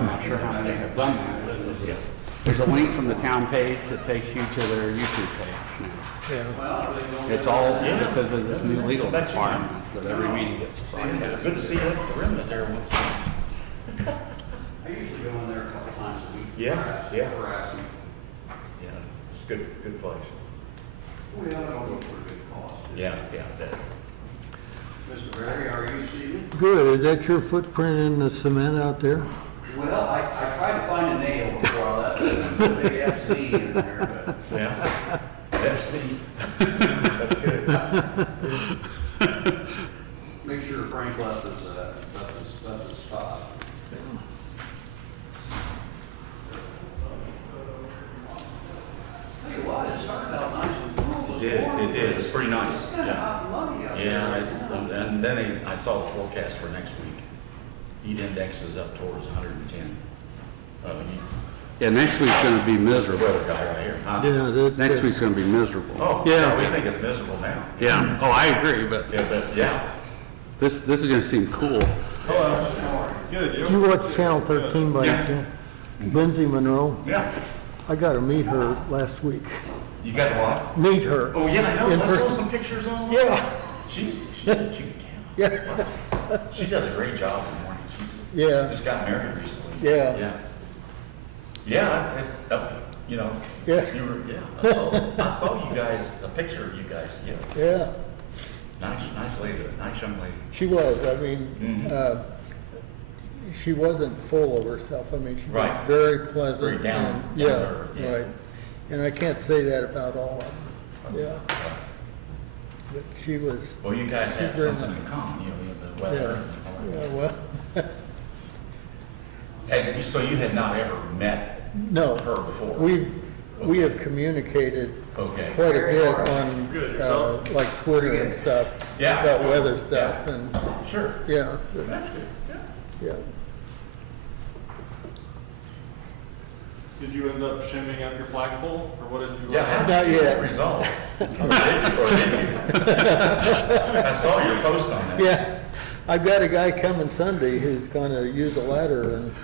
I'm not sure how they have done that. There's a link from the town page that takes you to their YouTube page now. Yeah. It's all because of this new legal requirement that every meeting gets broadcast. Good to see the remnant there once again. I usually go in there a couple times a week. Yeah. Harassing. Yeah, it's good place. We ought to go for a good cause. Yeah, that. Mr. Barry, are you seeing? Good. Is that your footprint in the cement out there? Well, I tried to find a nail before I left. There's a big FZ in there, but. Yeah. FC. That's good. Make sure Frank left his spot. Tell you what, it started out nice and cool. It did. It's pretty nice. It's kind of hot and muggy out there. Yeah, and then I saw the forecast for next week. Heat index is up towards 110. Yeah, next week's going to be miserable. Weather guy right here. Huh? Yeah. Next week's going to be miserable. Oh, yeah, we think it's miserable now. Yeah. Oh, I agree, but Yeah. this is going to seem cool. Hello. Good. You watch Channel 13 by Yeah. chance? Lindsay Monroe. Yeah. I got to meet her last week. You got what? Meet her. Oh, yeah, I know. In I saw person. some pictures on. Yeah. She's a cute gal. Yeah. She does a great job for morning. She's Yeah. just got married recently. Yeah. Yeah. Yeah, you know. Yeah. You were, I saw you guys, a picture of you guys together. Yeah. Nice lady, nice young lady. She was. I mean, Mhm. she wasn't full of herself. I mean, she Right. was very pleasant. Very down and, to yeah, earth, yeah. right. And I can't say that about all of them. Yeah. But she was. Well, you guys have very something in common, you know, the weather. Yeah. Yeah. Well. And so you had not ever met No, her before? we have communicated Okay. quite a bit Good, on, yourself? like Twitter and stuff. Yeah. About weather stuff Yeah. and, Sure. yeah, That's good, yeah. yeah. Did you end up shimming up your flagpole, or what did you? Yeah, how Not did you get yet. that resolved? Or did you? I saw your post on that. Yeah, I've got a guy coming Sunday who's gonna use a ladder and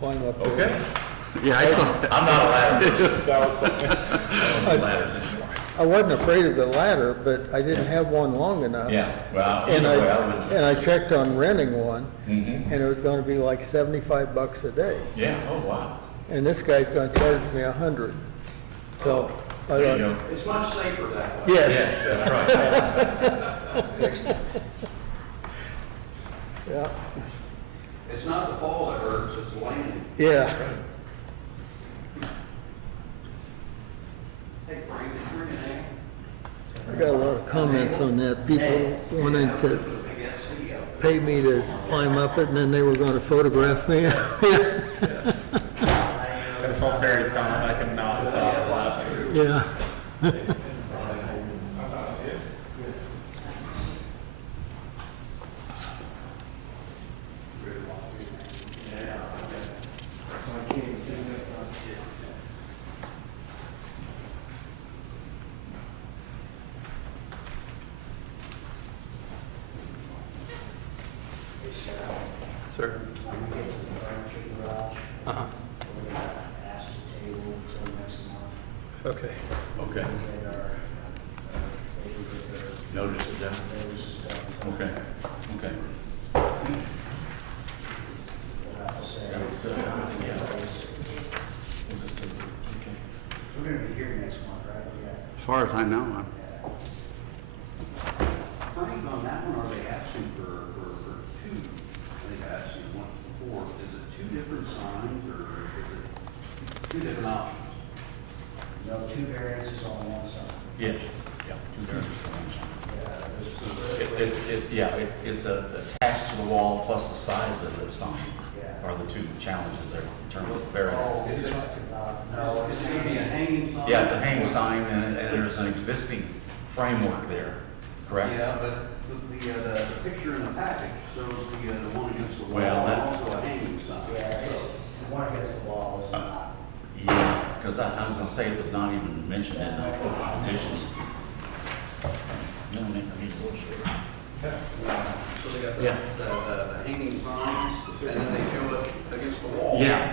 climb up there. Okay. Yeah, I saw. I'm not a ladder person. That was funny. I don't do ladders anymore. I wasn't afraid of the ladder, but I didn't have one long enough. Yeah, well, And either way, I I would. checked on renting one, Mhm. and it was gonna be like $75 a day. Yeah, oh, wow. And this guy's gonna charge me $100. So, I There you thought, go. It's much safer that way. yes, Yeah, that's right. yeah, It's not the fall that hurts, it's the landing. yeah. Hey, Frank, did you bring an egg? I got a lot of comments on that. People wanted to Big SC up pay me to climb up it, and then they were gonna photograph me. I saw Terry's comment, I could not stop laughing. Yeah. Sir. When we get to the furniture garage, Uh-huh. we're gonna ask to table till next month. Okay. Okay. Get our, maybe get their Notice it down. notices done. Okay, okay. We'll have to say. That's, yeah. We'll just take it. Okay. We're gonna be here next month, right? Yeah. As far as I know, I'm. Frank, on that one, are they asking for two? I think I asked you once before, is it two different signs or is it two different options? No, two variances on one side. Yeah, yeah. Yeah, there's It's attached to the wall plus the size of the sign Yeah. are the two challenges there in terms of variance. Is it, No, is it's it gonna be a hanging sign? Yeah, it's a hang sign and there's an existing framework there, correct? Yeah, but the picture in the package shows the one against the wall, Well, and that- also a hanging sign. Yeah, it's, the one against the wall is not. Yeah, because I was gonna say it was not even mentioned in the petitions. No, Nick, I need to bullshit. So they got Yeah. the hanging signs, and then they show it against the wall. Yeah,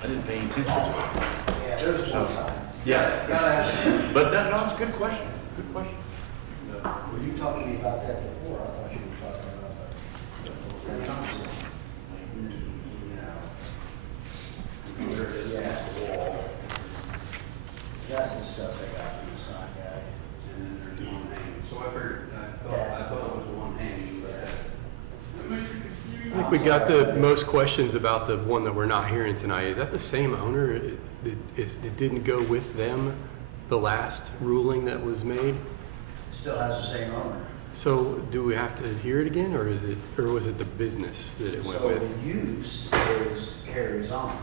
I didn't pay attention to it. Yeah, there's one sign. Yeah, Gotta ask. but that, no, it's a good question, good question. Were you talking about that before? I thought you were talking about the Thompson. Yeah. That's the stuff they got from the sign guy. And then there's one hanging. So I figured, I thought it was the one hanging, but that makes you confused. I think we got the most questions about the one that we're not hearing tonight. Is that the same owner? It didn't go with them, the last ruling that was made? Still has the same owner. So do we have to hear it again, or was it the business that it went So with? the use carries on,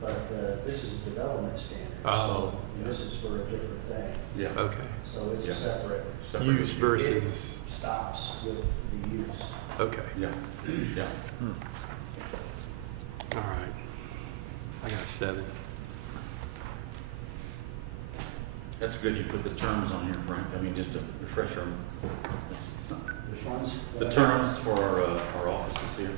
but this is a development standard. Oh. So this is for a different thing. Yeah. Okay. So it's Yeah. a separate. Separate Use issue. versus, It stops with the use. okay, Yeah, yeah. all right. I got 7. That's good you put the terms on here, Frank. I mean, just to refresh our, it's not- Which ones? the terms for our offices here.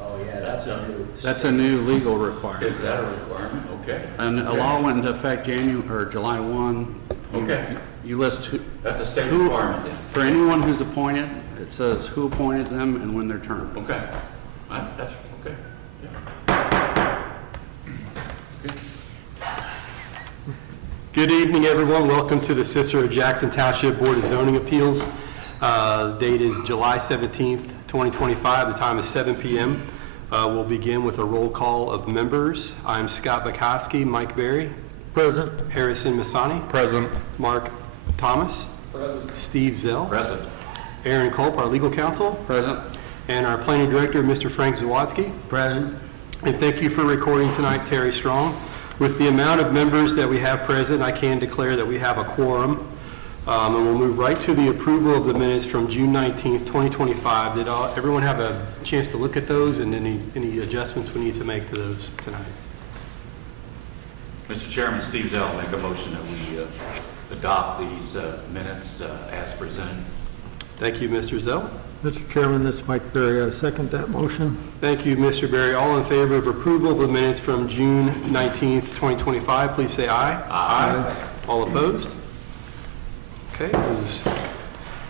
Oh, yeah, that's a new. That's a new legal requirement. Is that a requirement? Okay. And a law went into effect July 1. Okay. You list who, That's a state requirement then. for anyone who's appointed, it says who appointed them and when their term. Okay. That's, okay. Yeah. Good evening, everyone. Welcome to the Cicero Jackson Township Board of Zoning Appeals. Date is July 17th, 2025. The time is 7 p.m. We'll begin with a roll call of members. I'm Scott Bukowski, Mike Berry. Present. Harrison Masani. Present. Mark Thomas. Present. Steve Zell. Present. Aaron Culp, our legal counsel. Present. And our planning director, Mr. Frank Zawadsky. Present. And thank you for recording tonight, Terry Strong. With the amount of members that we have present, I can declare that we have a quorum. And we'll move right to the approval of the minutes from June 19th, 2025. Did everyone have a chance to look at those and any adjustments we need to make to those tonight? Mr. Chairman, Steve Zell, make a motion that we adopt these minutes as presented. Thank you, Mr. Zell. Mr. Chairman, this is Mike Berry. I second that motion. Thank you, Mr. Berry. All in favor of approval of the minutes from June 19th, 2025, please say aye. Aye. All opposed? Okay, those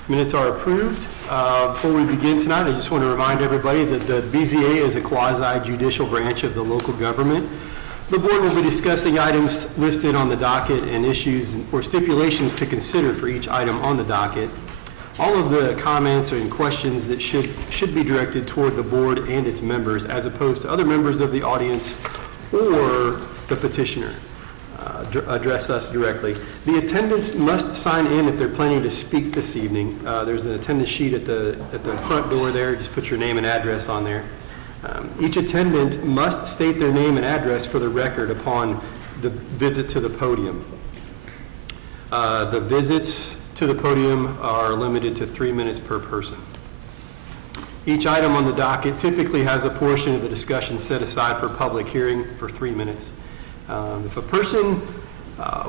minutes are approved. Before we begin tonight, I just want to remind everybody that the BZA is a quasi-judicial branch of the local government. The board will be discussing items listed on the docket and issues or stipulations to consider for each item on the docket. All of the comments and questions that should be directed toward the board and its members as opposed to other members of the audience or the petitioner. Address us directly. The attendants must sign in if they're planning to speak this evening. There's an attendance sheet at the front door there. Just put your name and address on there. Each attendant must state their name and address for the record upon the visit to the podium. The visits to the podium are limited to 3 minutes per person. Each item on the docket typically has a portion of the discussion set aside for public hearing for 3 minutes. If a person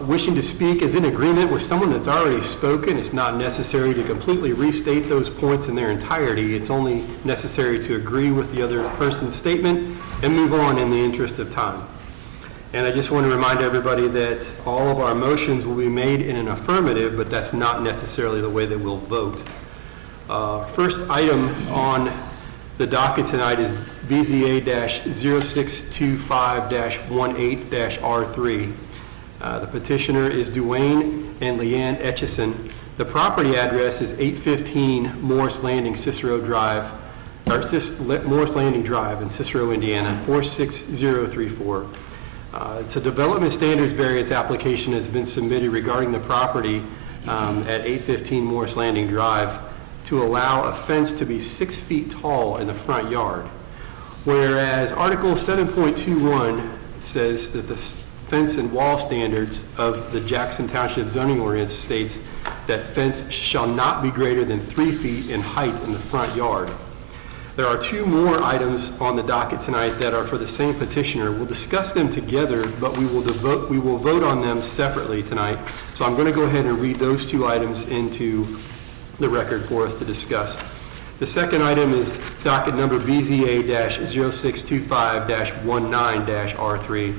wishing to speak is in agreement with someone that's already spoken, it's not necessary to completely restate those points in their entirety. It's only necessary to agree with the other person's statement and move on in the interest of time. And I just want to remind everybody that all of our motions will be made in an affirmative, but that's not necessarily the way that we'll vote. First item on the docket tonight is BZA-0625-18-R3. The petitioner is Duane and Leanne Etchison. The property address is 815 Morris Landing, Cicero Drive, or Morris Landing Drive in Cicero, Indiana, 46034. It's a development standards variance application has been submitted regarding the property at 815 Morris Landing Drive to allow a fence to be 6 feet tall in the front yard. Whereas Article 7.21 says that the fence and wall standards of the Jackson Township zoning ordinance states that fence shall not be greater than 3 feet in height in the front yard. There are 2 more items on the docket tonight that are for the same petitioner. We'll discuss them together, but we will vote on them separately tonight. So I'm going to go ahead and read those 2 items into the record for us to discuss. The second item is docket number BZA-0625-19-R3.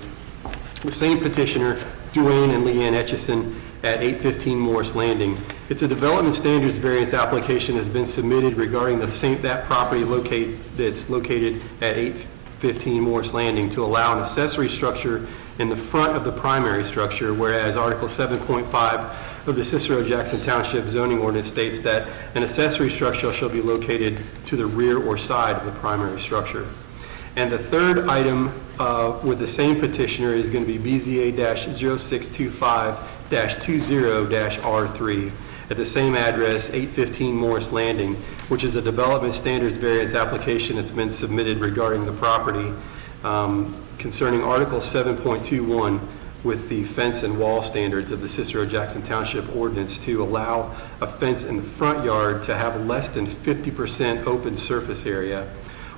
The same petitioner, Duane and Leanne Etchison, at 815 Morris Landing. It's a development standards variance application has been submitted regarding that property that's located at 815 Morris Landing to allow an accessory structure in the front of the primary structure, whereas Article 7.5 of the Cicero-Jackson Township zoning ordinance states that an accessory structure shall be located to the rear or side of the primary structure. And the third item with the same petitioner is going to be BZA-0625-20-R3 at the same address, 815 Morris Landing, which is a development standards variance application that's been submitted regarding the property concerning Article 7.21 with the fence and wall standards of the Cicero-Jackson Township ordinance to allow a fence in the front yard to have less than 50% open surface area,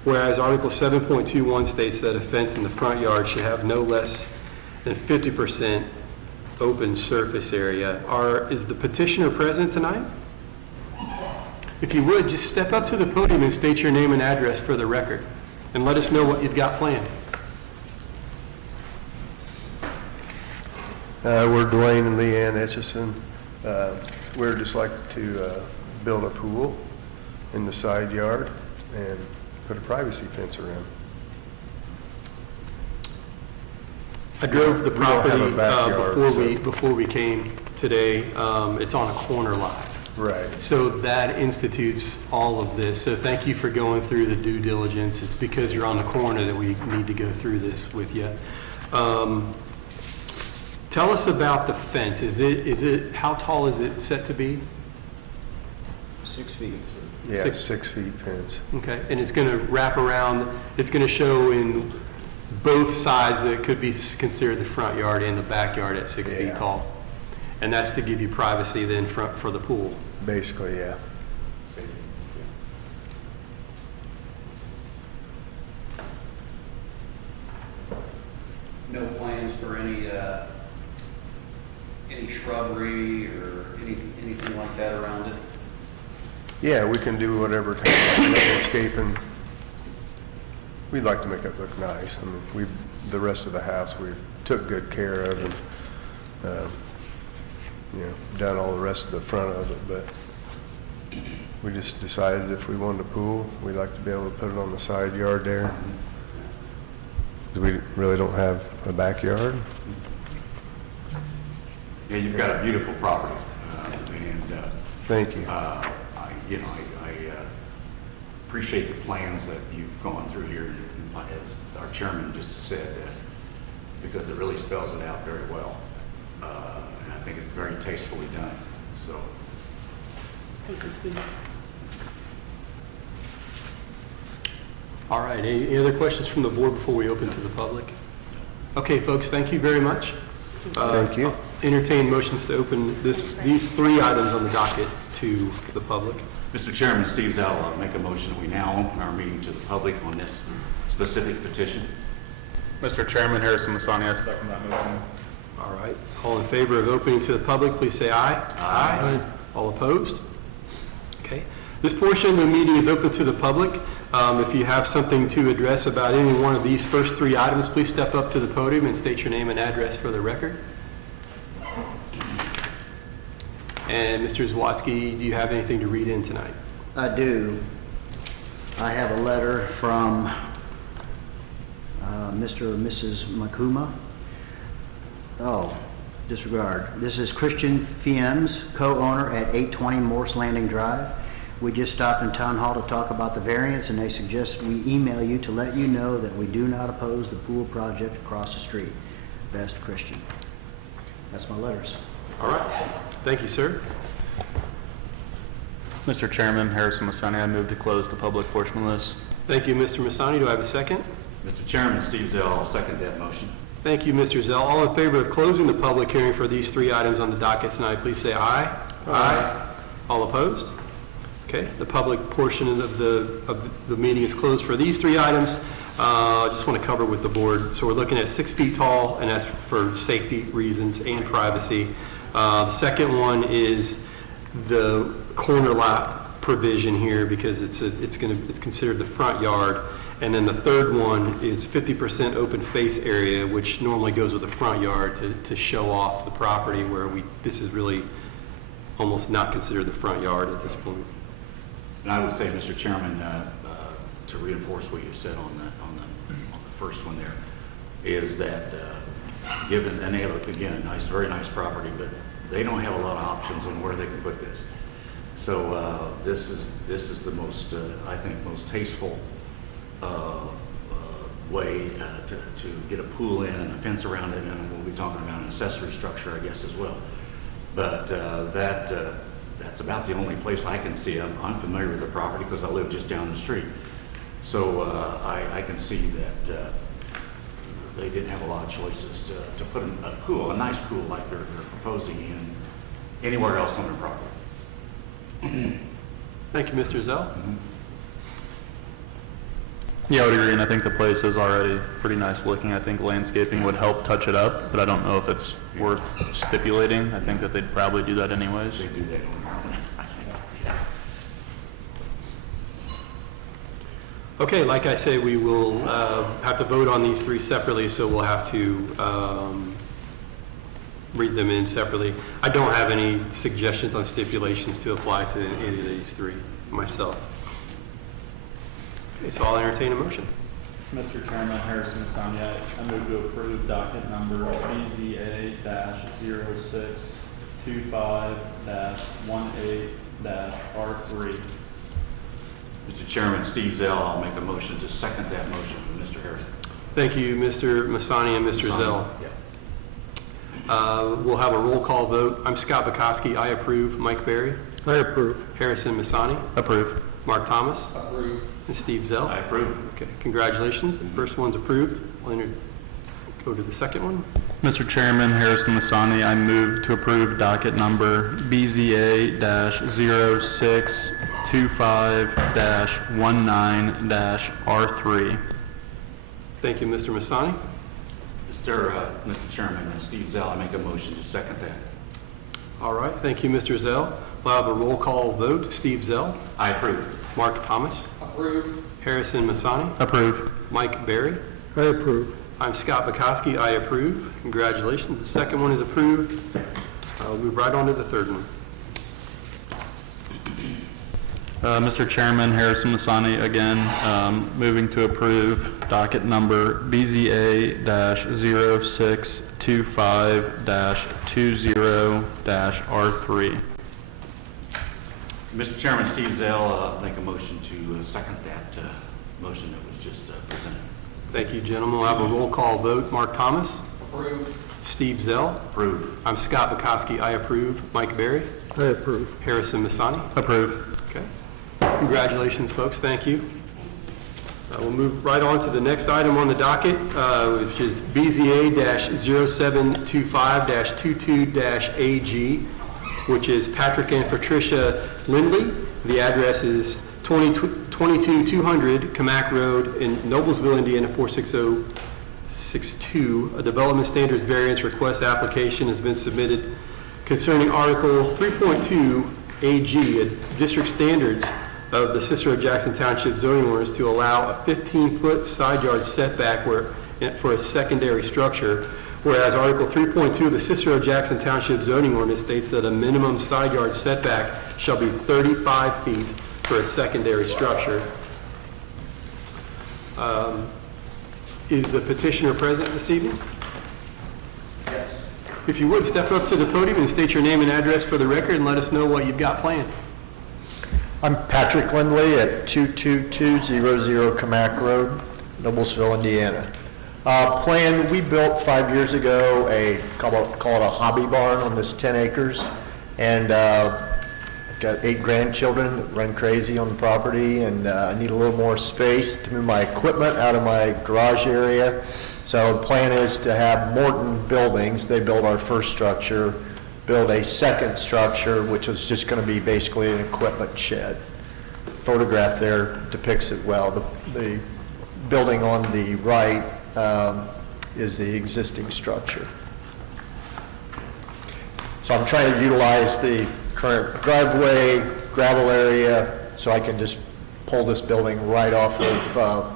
whereas Article 7.21 states that a fence in the front yard should have no less than 50% open surface area. Is the petitioner present tonight? If you would, just step up to the podium and state your name and address for the record, and let us know what you've got planned. We're Duane and Leanne Etchison. We'd just like to build a pool in the side yard and put a privacy fence around. I drove the We don't have a property backyard, before we came today. It's on a corner lot. Right. So that institutes all of this. So thank you for going through the due diligence. It's because you're on the corner that we need to go through this with you. Tell us about the fence. How tall is it set to be? 6 feet. Yeah, 6 feet fence. Okay, and it's going to wrap around, it's going to show in both sides that it could be considered the front yard and the backyard at 6 feet Yeah. tall. And that's to give you privacy then for the pool. Basically, yeah. No plans for any shrubbery or anything like that around it? Yeah, we can do whatever kind of landscaping. We'd like to make it look nice. I mean, the rest of the house we took good care of and, done all the rest of the front of it, but we just decided if we wanted a pool, we'd like to be able to put it on the side yard there. We really don't have a backyard. Yeah, you've got a beautiful property, and Thank you. I appreciate the plans that you've gone through here, as our chairman just said, because it really spells it out very well. And I think it's very tastefully done, so. All right, any other questions from the board before we open to the public? Okay, folks, thank you very much. Thank you. Entertain motions to open these three items on the docket to the public. Mr. Chairman, Steve Zell, make a motion that we now open our meeting to the public on this specific petition. Mr. Chairman, Harrison Masani, I second that motion. All right, all in favor of opening to the public, please say aye. Aye. All opposed? Okay. This portion of the meeting is open to the public. If you have something to address about any one of these first three items, please step up to the podium and state your name and address for the record. And Mr. Zawadzki, do you have anything to read in tonight? I do. I have a letter from Mr. or Mrs. Makuma. Oh, disregard. This is Christian Fiems, co-owner at 820 Morse Landing Drive. We just stopped in town hall to talk about the variance, and they suggest we email you to let you know that we do not oppose the pool project across the street. Best, Christian. That's my letters. All right, thank you, sir. Mr. Chairman, Harrison Masani, I move to close the public portion of this. Thank you, Mr. Masani. Do I have a second? Mr. Chairman, Steve Zell, I'll second that motion. Thank you, Mr. Zell. All in favor of closing the public hearing for these three items on the docket tonight, please say aye. Aye. All opposed? Okay, the public portion of the meeting is closed for these three items. I just want to cover with the board. So we're looking at 6 feet tall, and that's for safety reasons and privacy. The second one is the corner lot provision here because it's considered the front yard. And then the third one is 50% open face area, which normally goes with the front yard to show off the property, where this is really almost not considered the front yard at this point. And I would say, Mr. Chairman, to reinforce what you said on the first one there, is that given, and they have, again, a nice, very nice property, but they don't have a lot of options on where they can put this. So this is the most, I think, most tasteful way to get a pool in and a fence around it, and we'll be talking about an accessory structure, I guess, as well. But that's about the only place I can see. I'm familiar with the property because I live just down the street. So I can see that they didn't have a lot of choices to put a pool, a nice pool like they're proposing in anywhere else on their property. Thank you, Mr. Zell. Yeah, I would agree, and I think the place is already pretty nice looking. I think landscaping would help touch it up, but I don't know if it's worth stipulating. I think that they'd probably do that anyways. They do that on Okay, like I say, we will have to vote on these three separately, so we'll have to read them in separately. I don't have any suggestions on stipulations to apply to any of these three myself. Okay, so I'll entertain a motion. Mr. Chairman, Harrison Masania, I move to approve docket number BZA-0625-18-R3. Mr. Chairman, Steve Zell, I'll make a motion to second that motion, Mr. Harrison. Thank you, Mr. Masani and Mr. Zell. Yeah. We'll have a roll call vote. I'm Scott Bukowski. I approve. Mike Berry. I approve. Harrison Masani. Approve. Mark Thomas. Approve. And Steve Zell. I approve. Okay, congratulations. The first one's approved. We'll go to the second one. Mr. Chairman, Harrison Masani, I move to approve docket number BZA-0625-19-R3. Thank you, Mr. Masani. Mr. Chairman, Steve Zell, I make a motion to second that. All right, thank you, Mr. Zell. We'll have a roll call vote. Steve Zell. I approve. Mark Thomas. Approve. Harrison Masani. Approve. Mike Berry. I approve. I'm Scott Bukowski. I approve. Congratulations. The second one is approved. We'll move right on to the third one. Mr. Chairman, Harrison Masani again, moving to approve docket number BZA-0625-20-R3. Mr. Chairman, Steve Zell, make a motion to second that motion that was just presented. Thank you, gentlemen. We'll have a roll call vote. Mark Thomas. Approve. Steve Zell. Approve. I'm Scott Bukowski. I approve. Mike Berry. I approve. Harrison Masani. Approve. Okay. Congratulations, folks. Thank you. We'll move right on to the next item on the docket, which is BZA-0725-22-AG, which is Patrick and Patricia Lindley. The address is 22200 Camac Road in Noblesville, Indiana 46062. A development standards variance request application has been submitted concerning Article 3.2 AG, District Standards of the Cicero Jackson Township zoning ordinance to allow a 15-foot side yard setback for a secondary structure, whereas Article 3.2 of the Cicero Jackson Township zoning ordinance states that a minimum side yard setback shall be 35 feet for a secondary structure. Is the petitioner present this evening? Yes. If you would, step up to the podium and state your name and address for the record and let us know what you've got planned. I'm Patrick Lindley at 22200 Camac Road, Noblesville, Indiana. Plan, we built 5 years ago call it a hobby barn on this 10 acres. And I've got 8 grandchildren that run crazy on the property, and I need a little more space to move my equipment out of my garage area. So the plan is to have Morton Buildings, they built our first structure, build a second structure, which is just going to be basically an equipment shed. Photograph there depicts it well. The building on the right is the existing structure. So I'm trying to utilize the current driveway, gravel area, so I can just pull this building right off of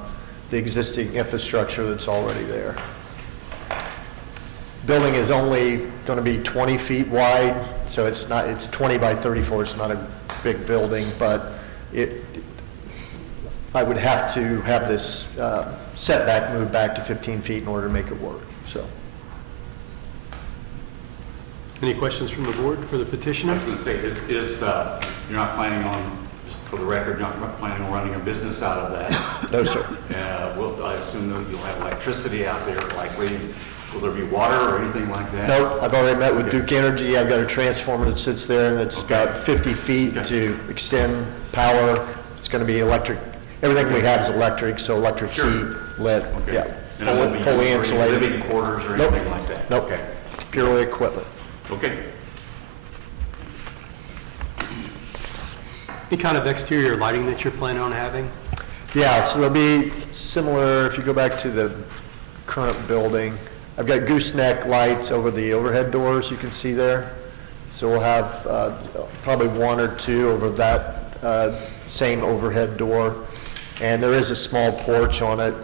the existing infrastructure that's already there. Building is only going to be 20 feet wide, so it's 20 by 34, it's not a big building, but I would have to have this setback moved back to 15 feet in order to make it work, so. Any questions from the board for the I petitioner? was going to say, you're not planning on, just for the record, you're not planning on running a business out of that? No, sir. I assume that you'll have electricity out there, likely. Will there be water or anything like that? No, I've already met with Duke Energy. I've got a transformer that sits there, and it's about 50 feet Okay. to extend power. It's going to be electric. Everything we have is electric, so electric Sure. heat, lit, Okay. yeah. And it won't be Fully used for any insulated. living quarters or Nope. anything like that? Nope. Okay. Purely equipment. Okay. Any kind of exterior lighting that you're planning on having? Yeah, so it'll be similar, if you go back to the current building, I've got gooseneck lights over the overhead doors you can see there. So we'll have probably one or two over that same overhead door. And there is a small porch on it.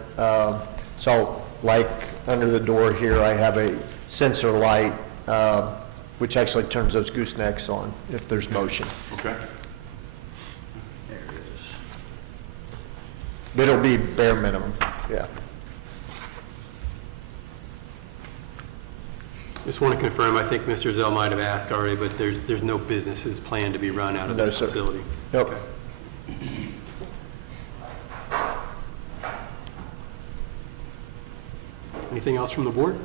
So like under the door here, I have a sensor light, which actually turns those goosenecks on if there's motion. Okay. There it is. But it'll be bare minimum, yeah. Just want to confirm, I think Mr. Zell might have asked already, but there's no businesses planned to be run out of No, this sir. facility? Nope. Okay. Anything else from the board?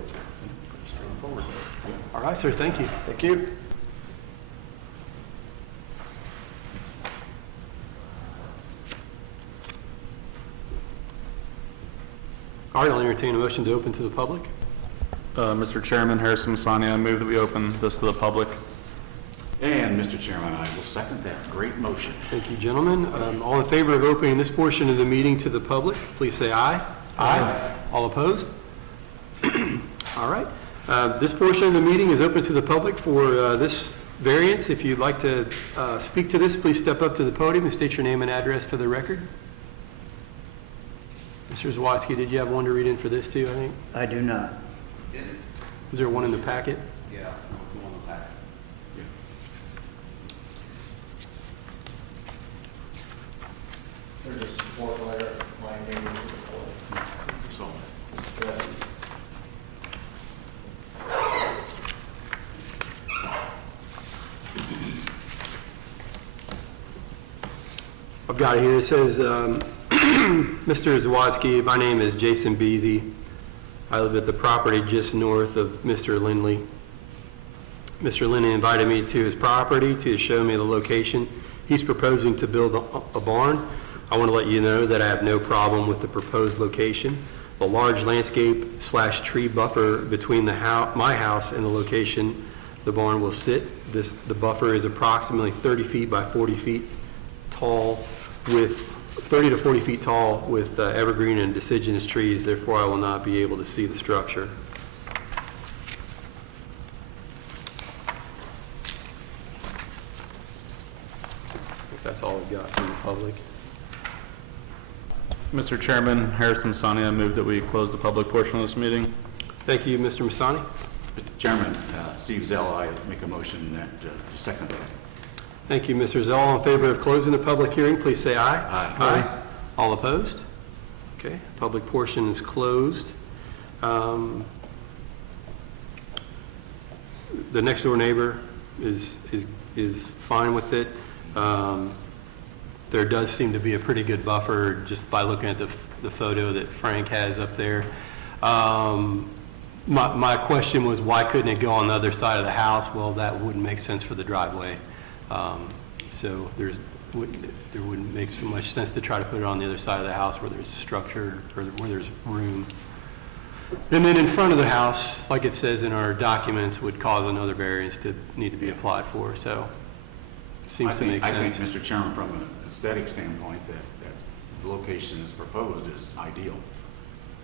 All right, sir, thank you. Thank you. All right, I'll entertain a motion to open to the public. Mr. Chairman, Harrison Masani, I move that we open this to the public. And Mr. Chairman, I will second that great motion. Thank you, gentlemen. All in favor of opening this portion of the meeting to the public, please say aye. Aye. All opposed? All right. This portion of the meeting is open to the public for this variance. If you'd like to speak to this, please step up to the podium and state your name and address for the record. Mr. Zawadzki, did you have one to read in for this too, I think? I do not. Is there one in the packet? Yeah, no, on the back. There's a support letter, my name is So, I've got it here. It says, Mr. Zawadzki, my name is Jason BZA. I live at the property just north of Mr. Lindley. Mr. Lindley invited me to his property to show me the location. He's proposing to build a barn. I want to let you know that I have no problem with the proposed location. The large landscape/tree buffer between my house and the location the barn will sit. The buffer is approximately 30 feet by 40 feet tall with 30 to 40 feet tall with evergreen and deciduous trees. Therefore, I will not be able to see the structure. I think that's all we've got from the public. Mr. Chairman, Harrison Masani, I move that we close the public portion of this meeting. Thank you, Mr. Masani. Mr. Chairman, Steve Zell, I make a motion that to second that. Thank you, Mr. Zell. All in favor of closing the public hearing, please say aye. Aye. All opposed? Okay, public portion is closed. The next door neighbor is fine with it. There does seem to be a pretty good buffer just by looking at the photo that Frank has up there. My question was, why couldn't it go on the other side of the house? Well, that wouldn't make sense for the driveway. So there wouldn't make so much sense to try to put it on the other side of the house where there's structure or where there's room. And then in front of the house, like it says in our documents, would cause another variance to need to be applied for, so seems to make sense. I think, Mr. Chairman, from an aesthetic standpoint, that the location that's proposed is ideal.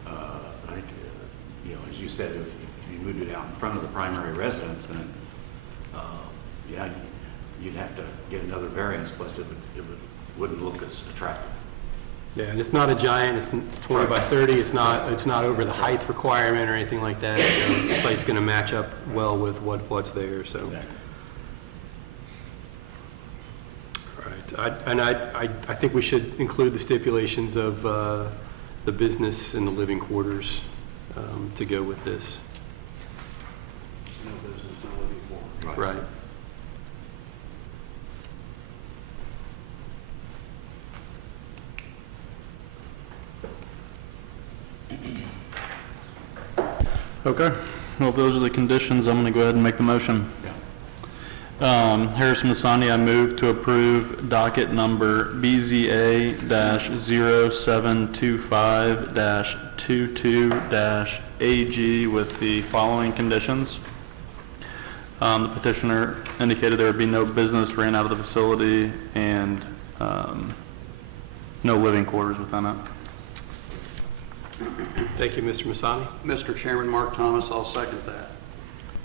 I think, as you said, if you moved it out in front of the primary residence, then, yeah, you'd have to get another variance, plus it would wouldn't look as attractive. Yeah, and it's not a giant, it's 20 by 30, it's not over the height requirement or anything like that. So it's like it's gonna match up well with what's there, so. Right, I think we should include the stipulations of the business and the living quarters to go with this. No business, no living quarters. Right. Okay, well, if those are the conditions, I'm gonna go ahead and make the motion. Harrison Masani, I move to approve docket number BZA-0725-22-AG with the following conditions. The petitioner indicated there would be no business ran out of the facility and no living quarters within it. Thank you, Mr. Masani. Mr. Chairman, Mark Thomas, I'll second that.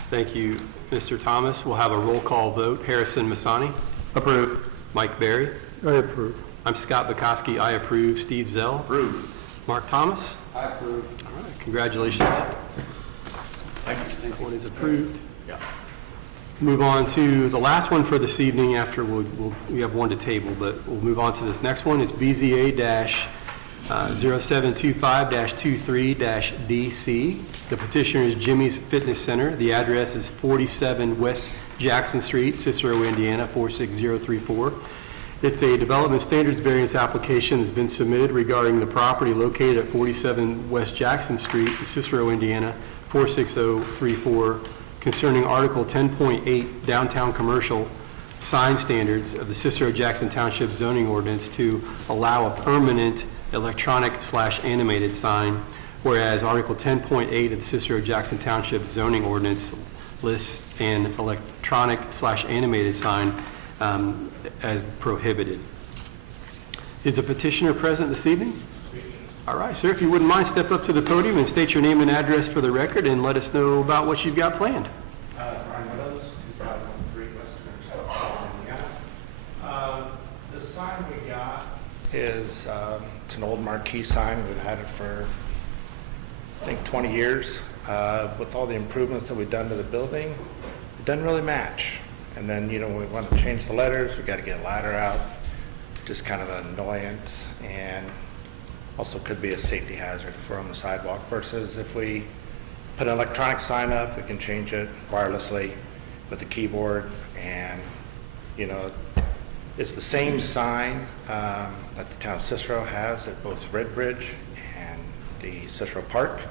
Thank you, Mr. Thomas. We'll have a roll call vote. Harrison Masani? Approve. Mike Berry? I approve. I'm Scott Bukowski. I approve. Steve Zell? Approved. Mark Thomas? I approve. All right, congratulations. Thank you. One is approved. Yeah. Move on to the last one for this evening after we have one to table, but we'll move on to this next one. It's BZA-0725-23-DC. The petitioner is Jimmy's Fitness Center. The address is 47 West Jackson Street, Cicero, Indiana, 46034. It's a development standards variance application that's been submitted regarding the property located at 47 West Jackson Street, Cicero, Indiana, 46034, concerning Article 10.8 downtown commercial sign standards of the Cicero Jackson Township zoning ordinance to allow a permanent electronic/animated sign, whereas Article 10.8 of the Cicero Jackson Township zoning ordinance lists an electronic/animated sign as prohibited. Is a petitioner present this evening? All right, sir, if you wouldn't mind, step up to the podium and state your name and address for the record and let us know about what you've got planned. Brian Meadows, 2513 Western South Indiana. The sign we got is, it's an old marquee sign. We've had it for, I think, 20 years. With all the improvements that we've done to the building, it doesn't really match. And then, you know, we want to change the letters, we got to get a ladder out, just kind of an annoyance, and also could be a safety hazard if we're on the sidewalk versus if we put an electronic sign up, we can change it wirelessly with the keyboard, and, you know, it's the same sign that the town of Cicero has at both Red Bridge and the Cicero Park,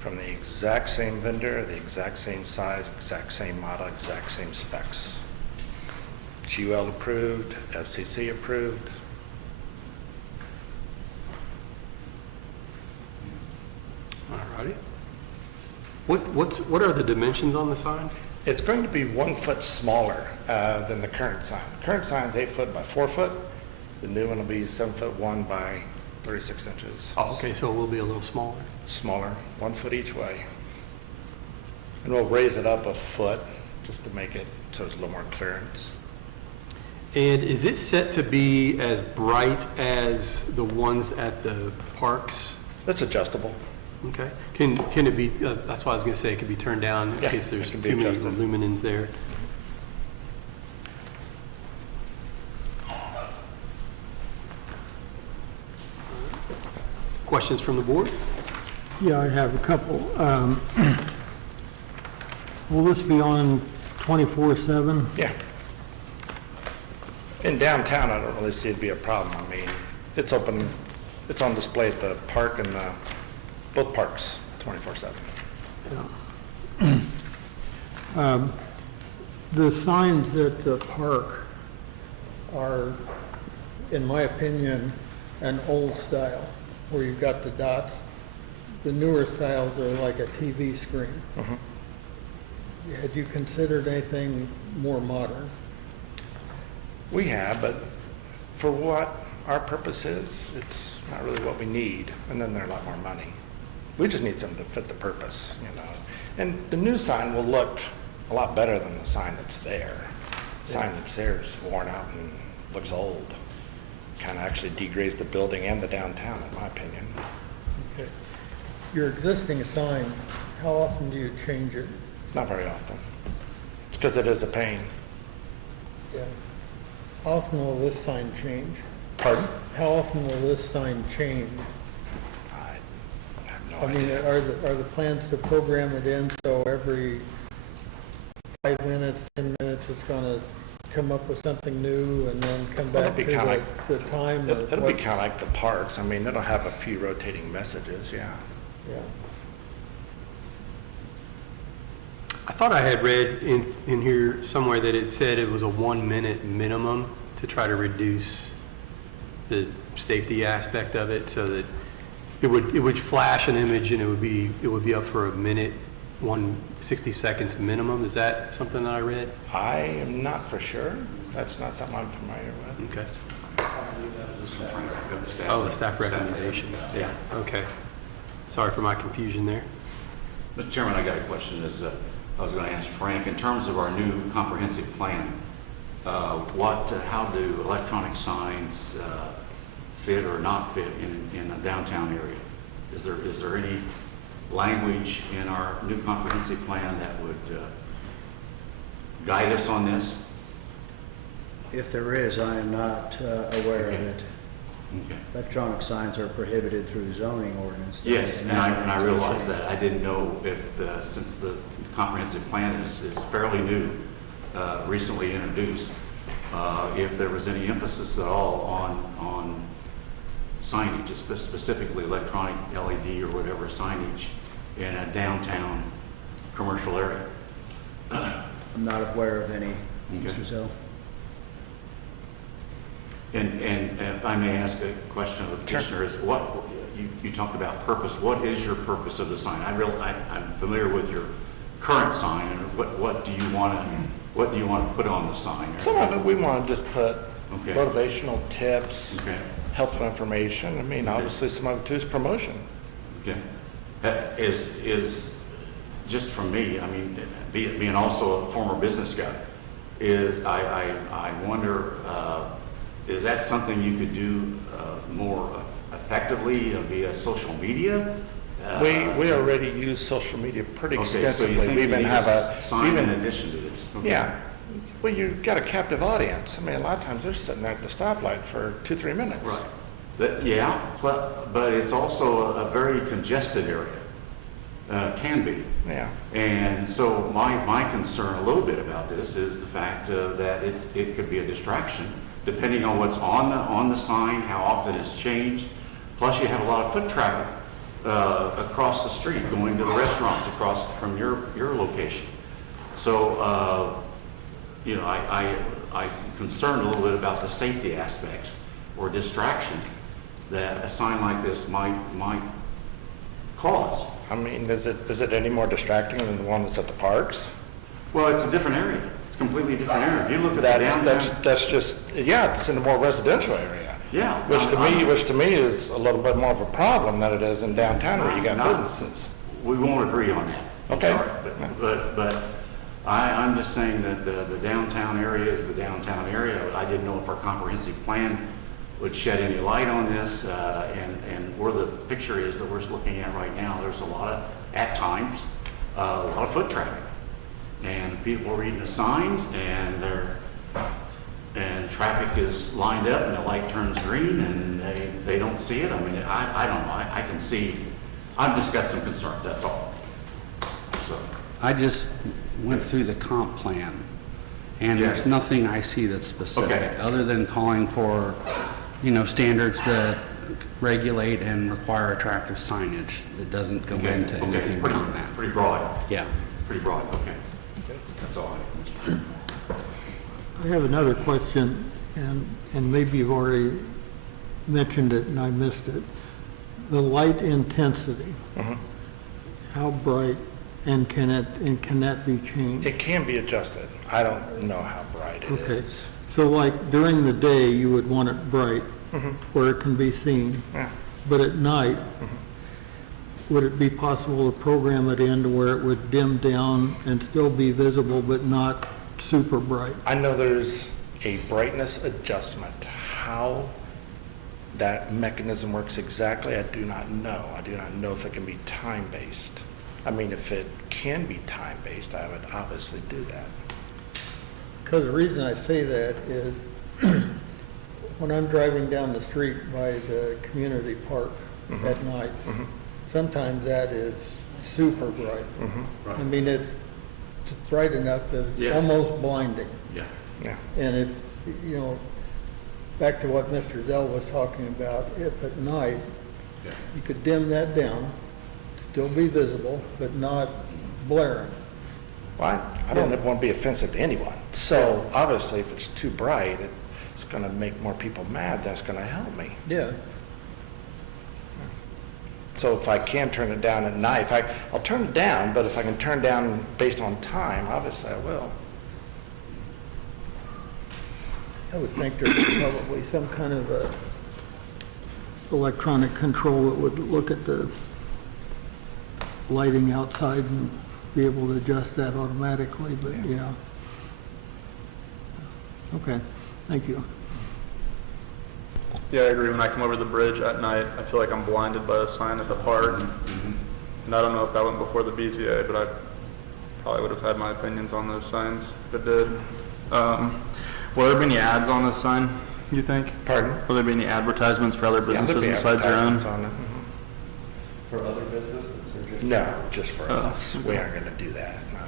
from the exact same vendor, the exact same size, exact same model, exact same specs. It's UL approved, FCC approved. All righty. What are the dimensions on the sign? It's going to be 1 foot smaller than the current sign. The current sign's 8 foot by 4 foot. The new one will be 7 foot 1 by 36 inches. Oh, okay, so it will be a little smaller. Smaller, 1 foot each way. And we'll raise it up a foot just to make it so it's a little more clearance. And is it set to be as bright as the ones at the parks? That's adjustable. Okay. Can it be, that's what I was going to say, it could be turned down in Yeah, case there's it can be too many adjusted. luminance there. Questions from the board? Yeah, I have a couple. Will this be on 24/7? Yeah. In downtown, I don't really see it be a problem. I mean, it's open, it's on display at the park and both parks, 24/7. The signs at the park are, in my opinion, an old style, where you've got the dots. The newer styles are like a TV screen. Had you considered anything more modern? We have, but for what our purpose is, it's not really what we need, and then they're a lot more money. We just need something to fit the purpose, you know. And the new sign will look a lot better than the sign that's there. The sign that's there is worn out and looks old. kind of actually degrades the building and the downtown, in my opinion. Okay. Your existing sign, how often do you change it? Not very often, because it is a pain. Yeah. How often will this sign change? Pardon? How often will this sign change? I have no I mean, idea. are the plans to program it in so every 5 minutes, 10 minutes, it's gonna come up with something new and then come Well, back it'll to be kinda like- the time? or It'll be what? kind of like the parks. I mean, it'll have a few rotating messages, yeah. Yeah. I thought I had read in here somewhere that it said it was a 1 minute minimum to try to reduce the safety aspect of it, so that it would flash an image and it would be up for a minute, 60 seconds minimum. Is that something that I read? I am not for sure. That's not something I'm familiar with. Okay. Staff- Oh, the staff recommendation. Yeah, okay. Sorry for my confusion there. Mr. Chairman, I got a question. I was going to ask Frank, in terms of our new comprehensive plan, how do electronic signs fit or not fit in a downtown area? Is there any language in our new comprehensive plan that would guide us on this? If there is, I am not aware of Okay. it. Okay. Electronic signs are prohibited through zoning ordinance. Yes, and I realize that. I didn't know if, since the comprehensive plan is fairly new, recently introduced, if there was any emphasis at all on signage, specifically electronic LED or whatever signage in a downtown commercial area. I'm not aware of any, Okay. Mr. Zell. And if I may ask a question of the petitioner, is you talked about purpose. What is your purpose of the sign? I'm familiar with your current sign, and what do you want to put on the sign? Some of it, we want to just put Okay. motivational tips, Okay. helpful information. I mean, obviously, some of it too is promotion. Okay. That is just from me, I mean, being also a former business guy, I wonder, is that something you could do more effectively via social media? We already use social media pretty Okay, so extensively. you think We you even need have a a, sign in addition to this? Okay. yeah. Well, you've got a captive audience. I mean, a lot of times they're sitting there at the stoplight for 2-3 minutes. Right. Yeah, but it's also a very congested area, can be. Yeah. And so my concern a little bit about this is the fact that it could be a distraction, depending on what's on the sign, how often it's changed. Plus, you have a lot of foot traffic across the street going to the restaurants across from your location. So, I'm concerned a little bit about the safety aspects or distraction that a sign like this might cause. I mean, is it any more distracting than the one that's at the parks? Well, it's a different area. It's a completely different area. If you look at the downtown. That's just, yeah, it's in a more residential area. Yeah. Which to me is a little bit more of a problem than it is in downtown where you got businesses. We won't agree on that. Okay. Sorry, But I'm just saying that the downtown area is the downtown area. I didn't know if our comprehensive plan would shed any light on this, and where the picture is that we're looking at right now, there's at times, a lot of foot traffic. And people are reading the signs, and traffic is lined up, and the light turns green, and they don't see it. I mean, I don't know. I can see, I've just got some concerns, that's all. So, I just went through the comp plan, and Yes. there's nothing I see that's specific, Okay. other than calling for, standards that regulate and require attractive signage. It doesn't go into anything beyond that. Pretty broad. Yeah. Pretty broad, okay. That's all I have. I have another question, and maybe you've already mentioned it and I missed it. The light intensity, how bright, and can that be changed? It can be adjusted. I don't know how bright it Okay, is. so like during the day, you would want it bright, where it can be seen, Yeah. but at night, would it be possible to program it in to where it would dim down and still be visible, but not super bright? I know there's a brightness adjustment. How that mechanism works exactly, I do not know. I do not know if it can be time-based. I mean, if it can be time-based, I would obviously do that. Because the reason I say that is when I'm driving down the street by the community park at night, sometimes that is super bright. I mean, it's bright enough that it's Yeah. almost blinding. Yeah. Yeah. And if, you know, back to what Mr. Zell was talking about, if at night, Yeah. you could dim that down, still be visible, but not blaring. Well, I don't want to be offensive to anyone. So obviously, if it's too bright, it's going to make more people mad. That's going to help me. Yeah. So if I can turn it down at night, I'll turn it down, but if I can turn down based on time, obviously I will. I would think there's probably some kind of a electronic control that would look at the lighting outside and be able to adjust that automatically, but yeah. Okay, thank you. Yeah, I agree. When I come over the bridge at night, I feel like I'm blinded by the sign at the park. And I don't know if that went before the BZA, but I probably would have had my opinions on those signs if it did. Will there be any ads on this sign, you think? Pardon? Will there be any advertisements for other Yeah, businesses there'll be besides your own? advertisements on it. For other businesses or just? No, just for Oh, us. We aren't going to do that, no.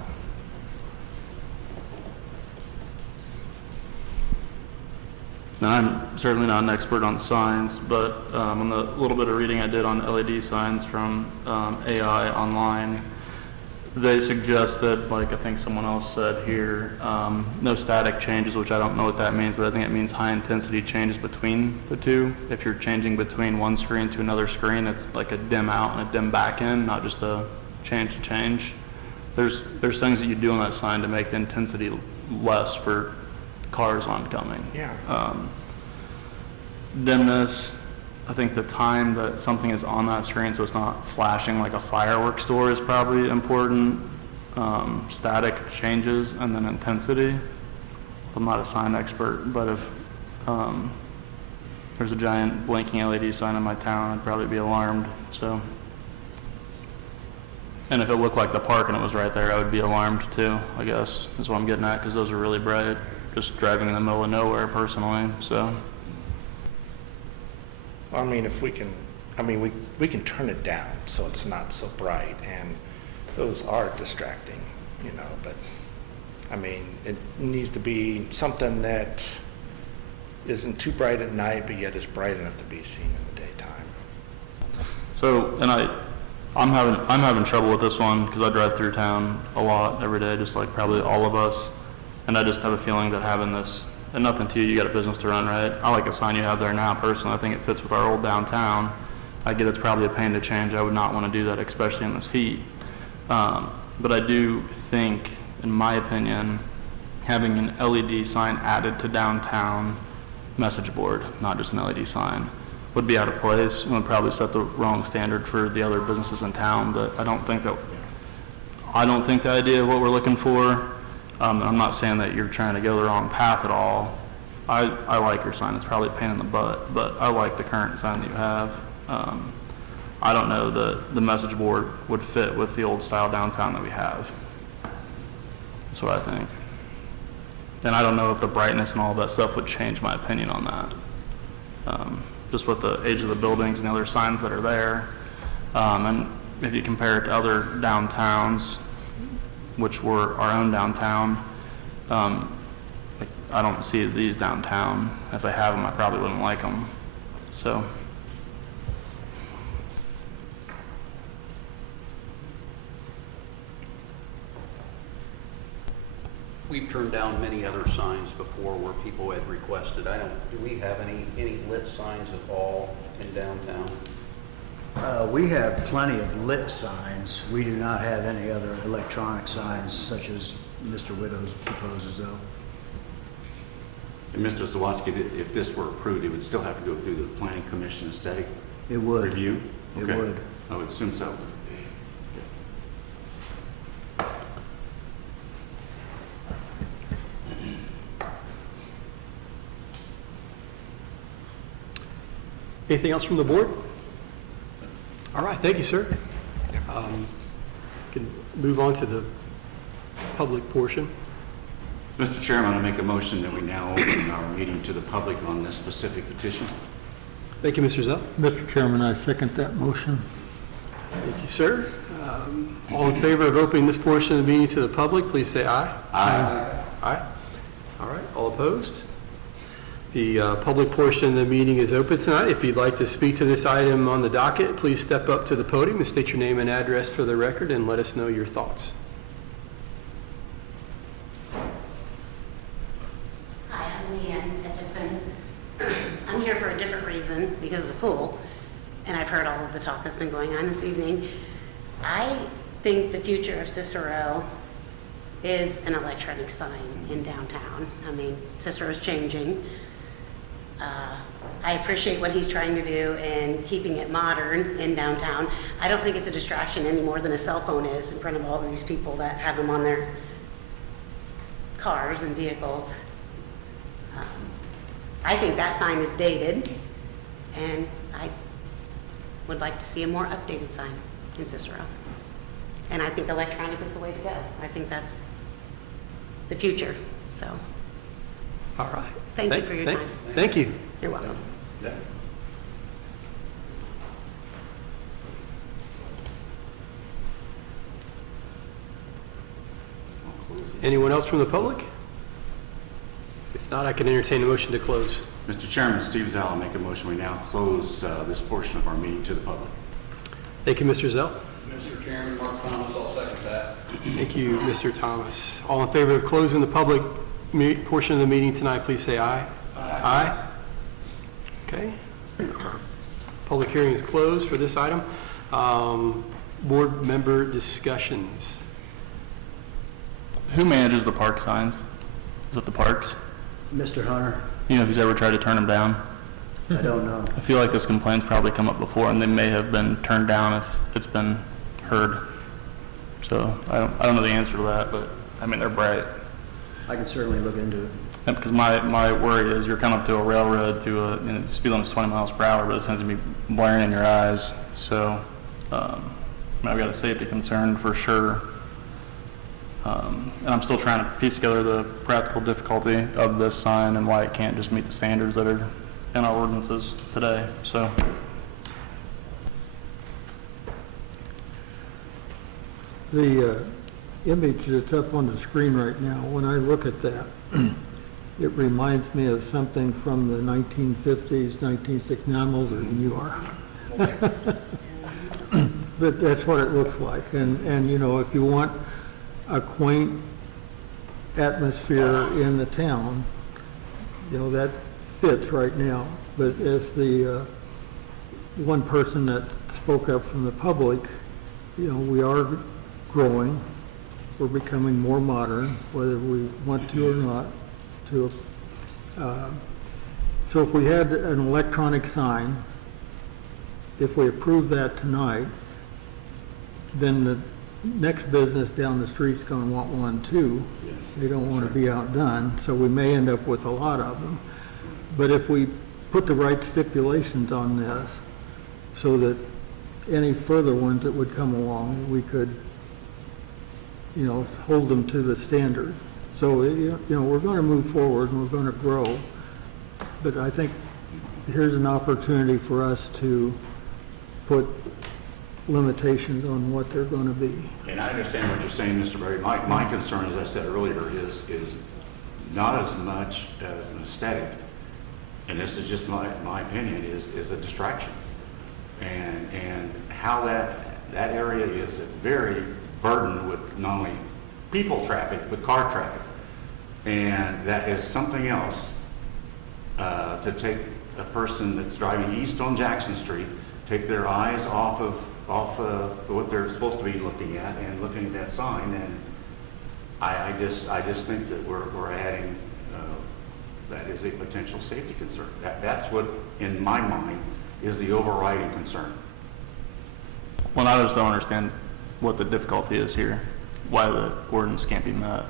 Now, I'm certainly not an expert on signs, but on the little bit of reading I did on LED signs from AI online, they suggested, like I think someone else said here, no static changes, which I don't know what that means, but I think it means high intensity changes between the two. If you're changing between one screen to another screen, it's like a dim out and a dim back in, not just a change to change. There's things that you do on that sign to make the intensity less for cars oncoming. Yeah. Dimness, I think the time that something is on that screen so it's not flashing like a fireworks store is probably important. Static changes and then intensity. I'm not a sign expert, but if there's a giant blinking LED sign in my town, I'd probably be alarmed, so. And if it looked like the park and it was right there, I would be alarmed too, I guess, is what I'm getting at, because those are really bright, just driving in the middle of nowhere personally, so. I mean, if we can, we can turn it down so it's not so bright, and those are distracting, you know, but, I mean, it needs to be something that isn't too bright at night, but yet is bright enough to be seen in the daytime. So, and I'm having trouble with this one because I drive through town a lot every day, just like probably all of us. And I just have a feeling that having this, and nothing to you, you got a business to run, right? I like the sign you have there now personally. I think it fits with our old downtown. I get it's probably a pain to change. I would not want to do that, especially in this heat. But I do think, in my opinion, having an LED sign added to downtown message board, not just an LED sign, would be out of place and would probably set the wrong standard for the other businesses in town. But I don't think the idea of what we're looking for. I'm not saying that you're trying to go the wrong path at all. I like your sign. It's probably a pain in the butt, but I like the current sign that you have. I don't know that the message board would fit with the old style downtown that we have. That's what I think. And I don't know if the brightness and all that stuff would change my opinion on that. Just with the age of the buildings and the other signs that are there. And if you compare it to other downtowns, which were our own downtown, like, I don't see these downtown. If they have them, I probably wouldn't like them. So. We've turned down many other signs before where people had requested. Do we have any lit signs at all in downtown? We have plenty of lit signs. We do not have any other electronic signs such as Mr. Widows proposes though. And Mr. Zawadzki, if this were approved, it would still have to go through the planning commission aesthetic It would. review? It Okay. would. I would assume so. Anything else from the board? All right, thank you, sir. Can move on to the public portion. Mr. Chairman, I make a motion that we now open our meeting to the public on this specific petition. Thank you, Mr. Zell. Mr. Chairman, I second that motion. Thank you, sir. All in favor of opening this portion of the meeting to the public, please say aye. Aye. Aye. All right, all opposed? The public portion of the meeting is open tonight. If you'd like to speak to this item on the docket, please step up to the podium and state your name and address for the record and let us know your thoughts. Hi, I'm Leanne Etchison. I'm here for a different reason, because of the pool, and I've heard all of the talk that's been going on this evening. I think the future of Cicero is an electronic sign in downtown. I mean, Cicero's changing. I appreciate what he's trying to do and keeping it modern in downtown. I don't think it's a distraction any more than a cell phone is in front of all of these people that have them on their cars and vehicles. I think that sign is dated, and I would like to see a more updated sign in Cicero. And I think electronic is the way to go. I think that's the future, so. All right. Thank you for your time. Thank you. You're welcome. Yeah. Anyone else from the public? If not, I can entertain a motion to close. Mr. Chairman, Steve Zell, I make a motion we now close this portion of our meeting to the public. Thank you, Mr. Zell. Mr. Chairman, Mark Thomas, I'll second that. Thank you, Mr. Thomas. All in favor of closing the public portion of the meeting tonight, please say aye. Aye. Okay. Public hearing is closed for this item. Board member discussions. Who manages the park signs? Is it the parks? Mr. Hunter, You know if he's ever tried to turn them down? I don't know. I feel like this complaint's probably come up before, and they may have been turned down if it's been heard. So I don't know the answer to that, but I mean, they're bright. I can certainly look into it. And because my worry is you're coming up to a railroad to a, speed limit's 20 miles per hour, but it's going to be blaring in your eyes. So I've got a safety concern for sure. And I'm still trying to piece together the practical difficulty of this sign and why it can't just meet the standards that are in our ordinances today. So The image that's up on the screen right now, when I look at that, it reminds me of something from the 1950s, 1960s. Now I'm older than you are. But that's what it looks like. And you know, if you want a quaint atmosphere in the town, you know, that fits right now. But as the one person that spoke up from the public, you know, we are growing. We're becoming more modern, whether we want to or not. So if we had an electronic sign, if we approve that tonight, then the next business down the street's going to want one too. Yes. They don't want to be outdone, so we may end up with a lot of them. But if we put the right stipulations on this, so that any further ones that would come along, we could, you know, hold them to the standard. So, you know, we're going to move forward and we're going to grow. But I think here's an opportunity for us to put limitations on what they're going to be. And I understand what you're saying, Mr. Berry. My concern, as I said earlier, is not as much as an aesthetic, and this is just my opinion, is a distraction. And how that area is very burdened with not only people traffic, but car traffic. And that is something else to take a person that's driving east on Jackson Street, take their eyes off of what they're supposed to be looking at and looking at that sign. And I just think that we're adding that is a potential safety concern. That's what, in my mind, is the overriding concern. well, I just don't understand what the difficulty is here, why the ordinance can't be met.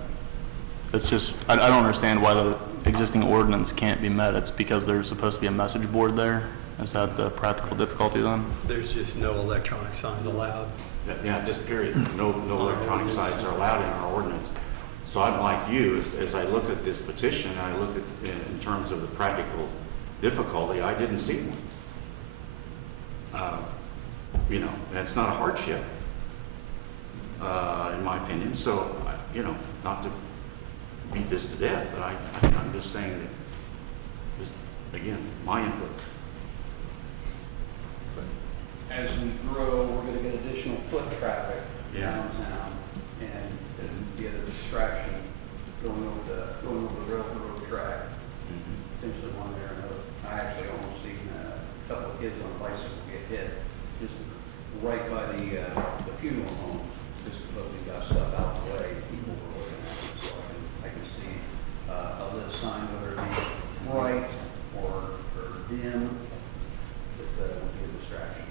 It's just, I don't understand why the existing ordinance can't be met. It's because there's supposed to be a message board there. Is that the practical difficulty then? There's just no electronic signs allowed. Yeah, just period. No electronic signs are allowed in our ordinance. So I'm like you, as I look at this petition, I look at in terms of the practical difficulty, I didn't see one. You know, and it's not a hardship, in my opinion. So, you know, not to beat this to death, but I'm just saying that, just, again, my input. As we grow, we're gonna get additional foot traffic Yeah. downtown and get a distraction going over the railroad track. Potentially one way or another. I actually almost seen a couple of kids on a bicycle get hit just right by the funeral home, just because we got stuff out of the way. People were looking at it, so I can see a lit sign, whether it be bright or dim, that would be a distraction.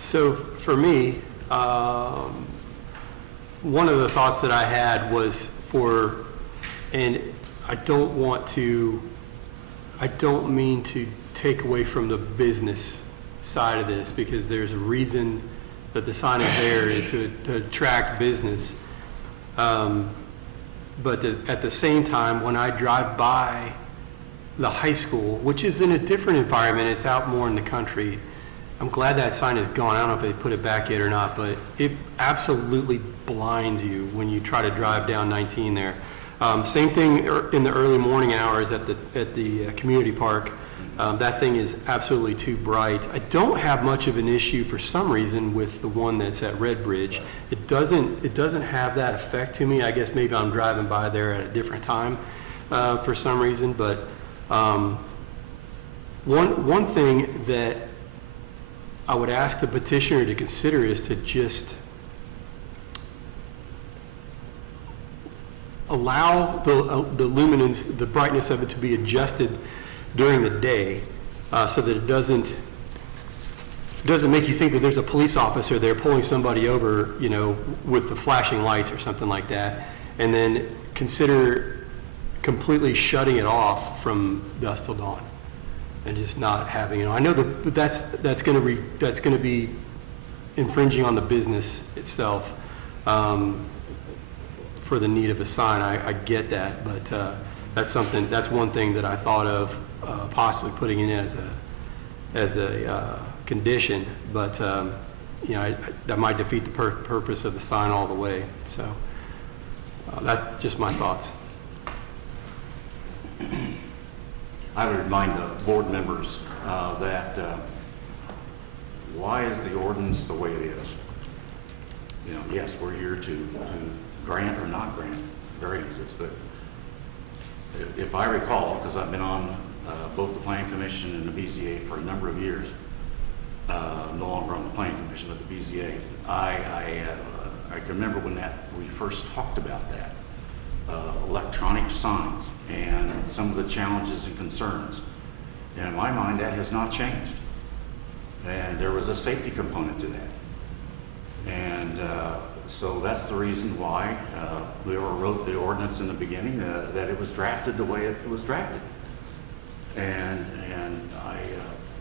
So for me, one of the thoughts that I had was and I don't mean to take away from the business side of this, because there's a reason that the sign is there to attract business. But at the same time, when I drive by the high school, which is in a different environment, it's out more in the country, I'm glad that sign is gone. I don't know if they put it back yet or not, but it absolutely blinds you when you try to drive down 19 there. Same thing in the early morning hours at the community park. That thing is absolutely too bright. I don't have much of an issue for some reason with the one that's at Red Bridge. It doesn't have that effect to me. I guess maybe I'm driving by there at a different time for some reason. But one thing that I would ask the petitioner to consider is to just allow the luminance, the brightness of it to be adjusted during the day, so that it doesn't make you think that there's a police officer there pulling somebody over, you know, with the flashing lights or something like that, and then consider completely shutting it off from dusk till dawn and just not having it. I know that that's going to be infringing on the business itself. For the need of a sign, I get that, but that's one thing that I thought of possibly putting in as a condition, but you know, that might defeat the purpose of the sign all the way. So that's just my thoughts. I would remind the board members that why is the ordinance the way it is? You know, yes, we're here to grant or not grant variances, but if I recall, because I've been on both the Planning Commission and the BZA for a number of years, no longer on the Planning Commission, but the BZA, I can remember when we first talked about that, electronic signs and some of the challenges and concerns. And in my mind, that has not changed. And there was a safety component to that. And so that's the reason why we wrote the ordinance in the beginning, that it was drafted the way it was drafted. And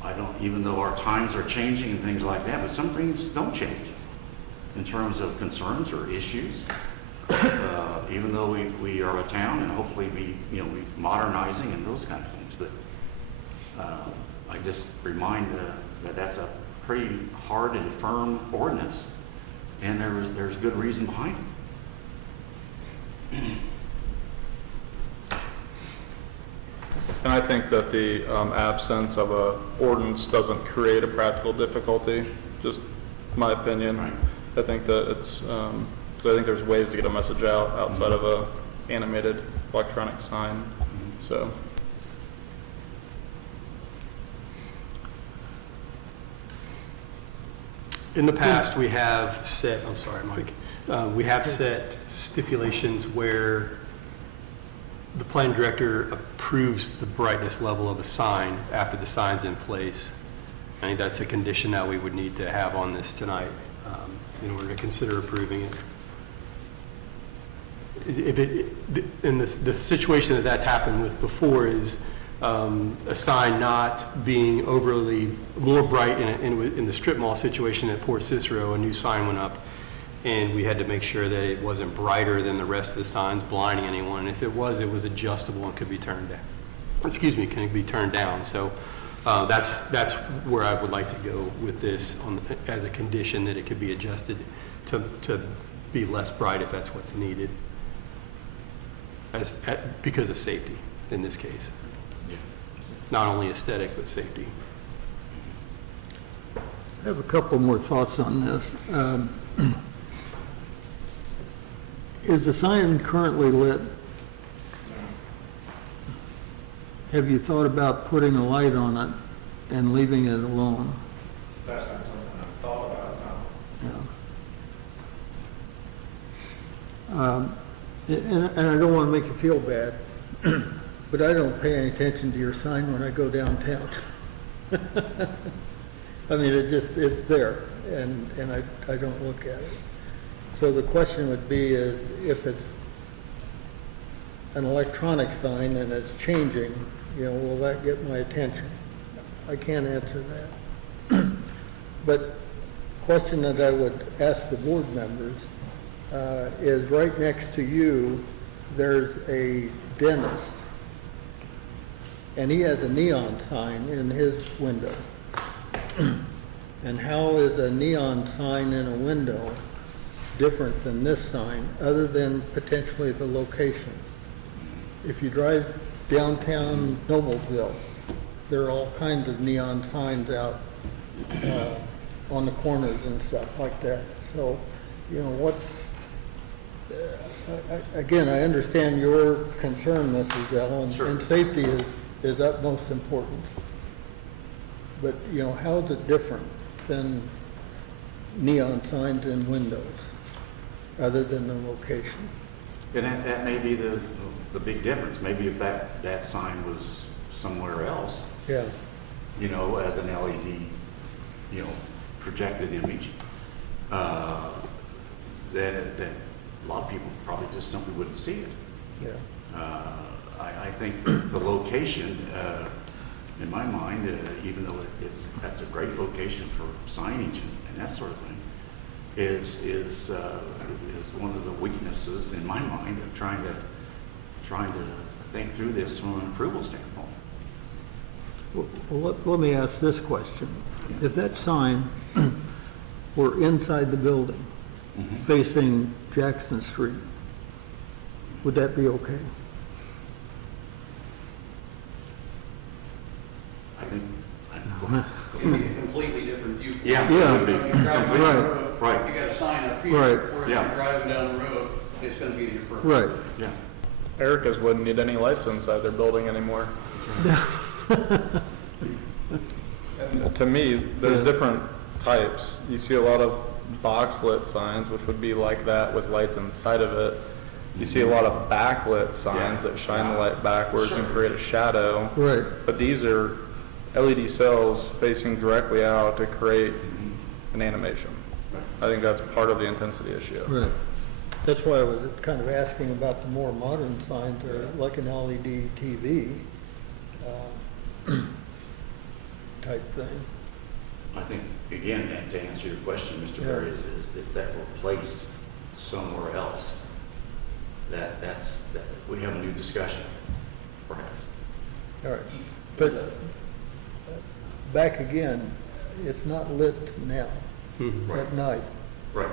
I don't, even though our times are changing and things like that, but some things don't change in terms of concerns or issues. Even though we are a town and hopefully we modernizing and those kind of things, but I just remind that that's a pretty hard and firm ordinance, and there's good reason behind it. And I think that the absence of a ordinance doesn't create a practical difficulty, just my opinion. Right. I think that it's, so I think there's ways to get a message out outside of a animated electronic sign, so. In the past, we have set, I'm sorry, Mike, we have set stipulations where the plan director approves the brightness level of a sign after the sign's in place. I think that's a condition that we would need to have on this tonight in order to consider approving it. and the situation that that's happened with before is a sign not being overly more bright in the strip mall situation at Port Cicero. A new sign went up, and we had to make sure that it wasn't brighter than the rest of the signs, blinding anyone. And if it was adjustable and could be turned down. Excuse me, can be turned down. So that's where I would like to go with this as a condition, that it could be adjusted to be less bright if that's what's needed, because of safety in this case. Yeah. Not only aesthetics, but safety. I have a couple more thoughts on this. Is the sign currently lit? Have you thought about putting a light on it and leaving it alone? That's not something I've thought about, no. And I don't want to make you feel bad, but I don't pay any attention to your sign when I go downtown. I mean, it's there, and I don't look at it. So the question would be is, if it's an electronic sign and it's changing, will that get my attention? I can't answer that. But question that I would ask the board members is, right next to you, there's a dentist, and he has a neon sign in his window. And how is a neon sign in a window different than this sign, other than potentially the location? If you drive downtown Noblesville, there are all kinds of neon signs out on the corners and stuff like that. So, again, I understand your concern, Mrs. Ellen, and safety is utmost importance. But, how is it different than neon signs in windows, other than the location? And that may be the big difference. Maybe if that sign was somewhere else, Yeah. As an LED, projected image, then a lot of people probably just simply wouldn't see it. Yeah. I think the location, in my mind, even though that's a great location for signage and that sort of thing, is one of the weaknesses in my mind of trying to think through this from an approval standpoint. Well, let me ask this question. If that sign were inside the building, facing Jackson Street, would that be okay? I think. It'd be a completely different viewpoint. Yeah. Yeah. It would be. You're driving down the road, Right. You got a sign up here, Right. where if Yeah. you're driving down the road, it's gonna be the appropriate. Right. Yeah. Erica's wouldn't need any lights inside their building anymore. And to me, there's different types. You see a lot of box lit signs, which would be like that with lights inside of it. You see a lot of backlit signs that shine the light backwards and create a shadow. Right. But these are LED cells facing directly out to create an animation. I think that's part of the intensity issue. Right. That's why I was kind of asking about the more modern signs, or like an LED TV type thing. I think, again, and to answer your question, Mr. Yeah. Berry, is that that were placed somewhere else, that we have a new discussion, perhaps. All right. But back again, it's not lit now at night. Right.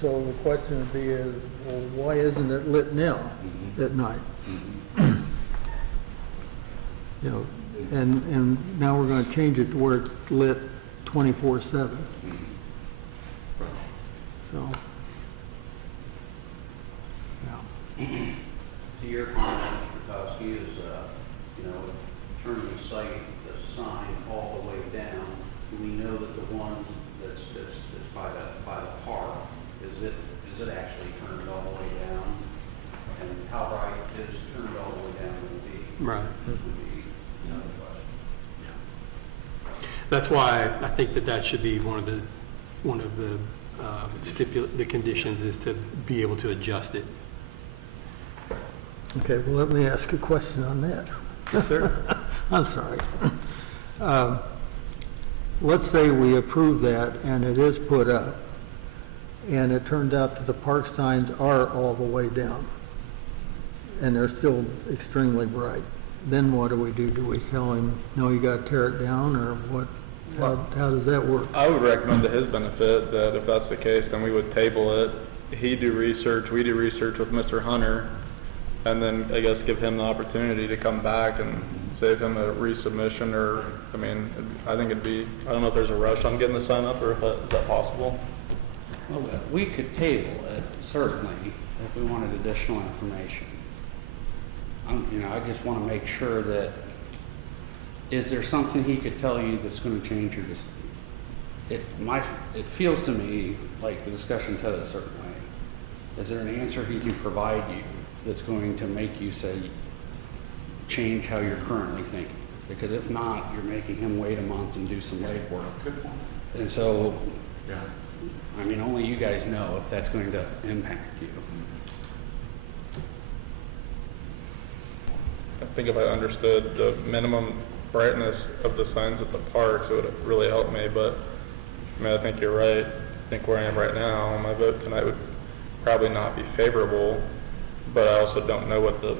So the question would be is, well, why isn't it lit now at night? And now we're going to change it to where it's lit 24/7. So, yeah. To your comment, Mr. Kowski, is, turning the sign all the way down, do we know that the one that's by the park, is it actually turned all the way down? And how bright is turned all the way down going to be? Right. Would be another question. That's why I think that should be one of the the conditions is to be able to adjust it. Okay, well, let me ask a question on that. Yes, sir. I'm sorry. Let's say we approve that and it is put up, and it turns out that the park signs are all the way down, and they're still extremely bright. Then what do we do? Do we tell him, no, you gotta tear it down, or what? How does that work? I would recommend to his benefit that if that's the case, then we would table it. He do research, we do research with Mr. Hunter, and then I guess give him the opportunity to come back and save him a resubmission, or, I mean, I think it'd be, I don't know if there's a rush on getting the sign up, or if that, is that possible? Well, we could table it, certainly, if we wanted additional information. You know, I just want to make sure that, is there something he could tell you that's going to change your decision? It feels to me like the discussion took a certain way. Is there an answer he can provide you that's going to make you say, change how you're currently thinking? Because if not, you're making him wait a month and do some legwork. And so, Yeah. I mean, only you guys know if that's going to impact you. I think if I understood the minimum brightness of the signs at the parks, it would really help me, but, I mean, I think you're right. I think where I am right now, my vote tonight would probably not be favorable, but I also don't know what the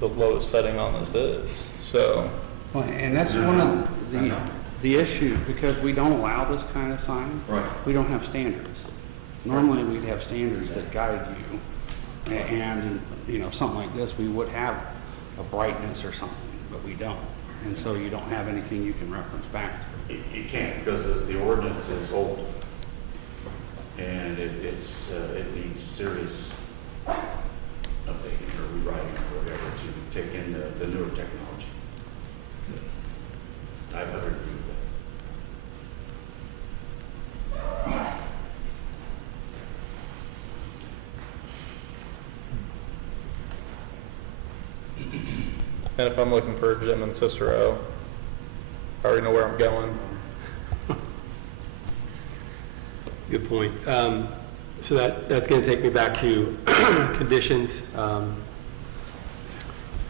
lowest setting on this is, so. Well, and that's one of the issue, because we don't allow this kind of sign. Right. We don't have standards. Normally, we'd have standards that guide you. And, you know, something like this, we would have a brightness or something, but we don't. And so you don't have anything you can reference back to. You can't, because the ordinance is old, and it needs serious updating or rewriting or whatever to take in the newer technology. I would agree with that. And if I'm looking for a gym in Cicero, I already know where I'm going. Good point. So that's going to take me back to conditions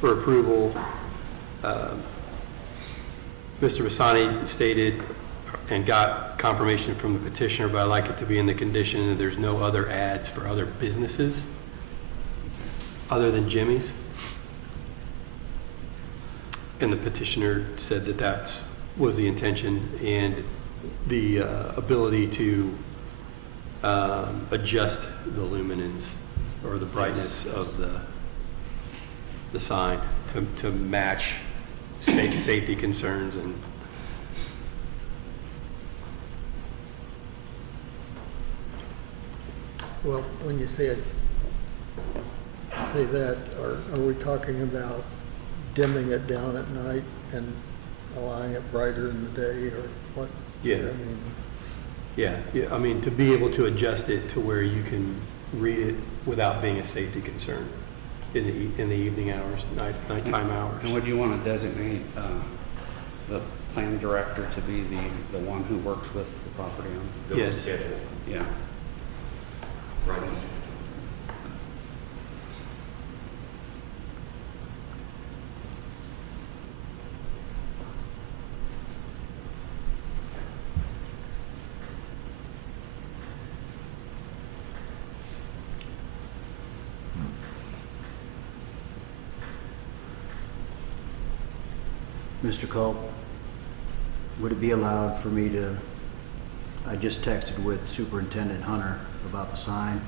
for approval. Mr. Bassani stated and got confirmation from the petitioner, but I'd like it to be in the condition that there's no other ads for other businesses other than Jimmy's. And the petitioner said that that was the intention, and the ability to adjust the luminance or the brightness of the sign to match safety concerns. And Well, when you say that, are we talking about dimming it down at night and allowing it brighter in the day, or what? Yeah. I mean, yeah, I mean, to be able to adjust it to where you can read it without being a safety concern in the evening hours, nighttime hours. And would you want to designate the plan director to be the one who works with the property owner? Yes. Schedule. Yeah. Right. Mr. Culp, would it be allowed for me to, I just texted with Superintendent Hunter about the sign.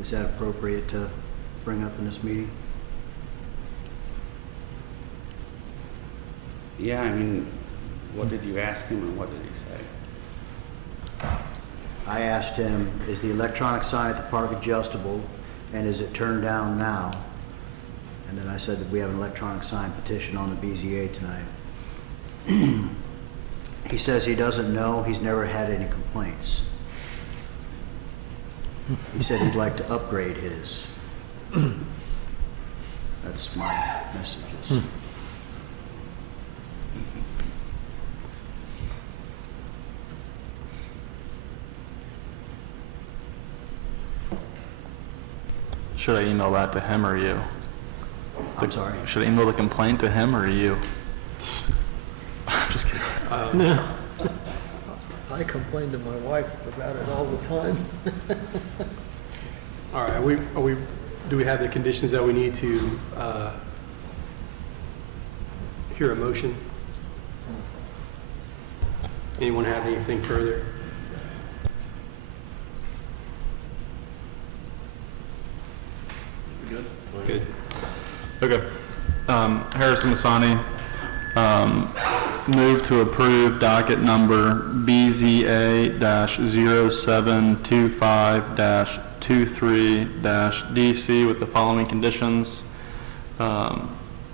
Is that appropriate to bring up in this meeting? Yeah, I mean, what did you ask him and what did he say? I asked him, is the electronic sign at the park adjustable, and is it turned down now? And then I said that we have an electronic sign petition on the BZA tonight. He says he doesn't know, he's never had any complaints. He said he'd like to upgrade his. That's my messages. Should I email that to him or you? I'm sorry. Should I email the complaint to him or you? I'm just kidding. I complain to my wife about it all the time. All right, do we have the conditions that we need to hear a motion? Anyone have anything further? Good. Okay. Harrison Masani, move to approve docket number BZA-0725-23-DC with the following conditions. In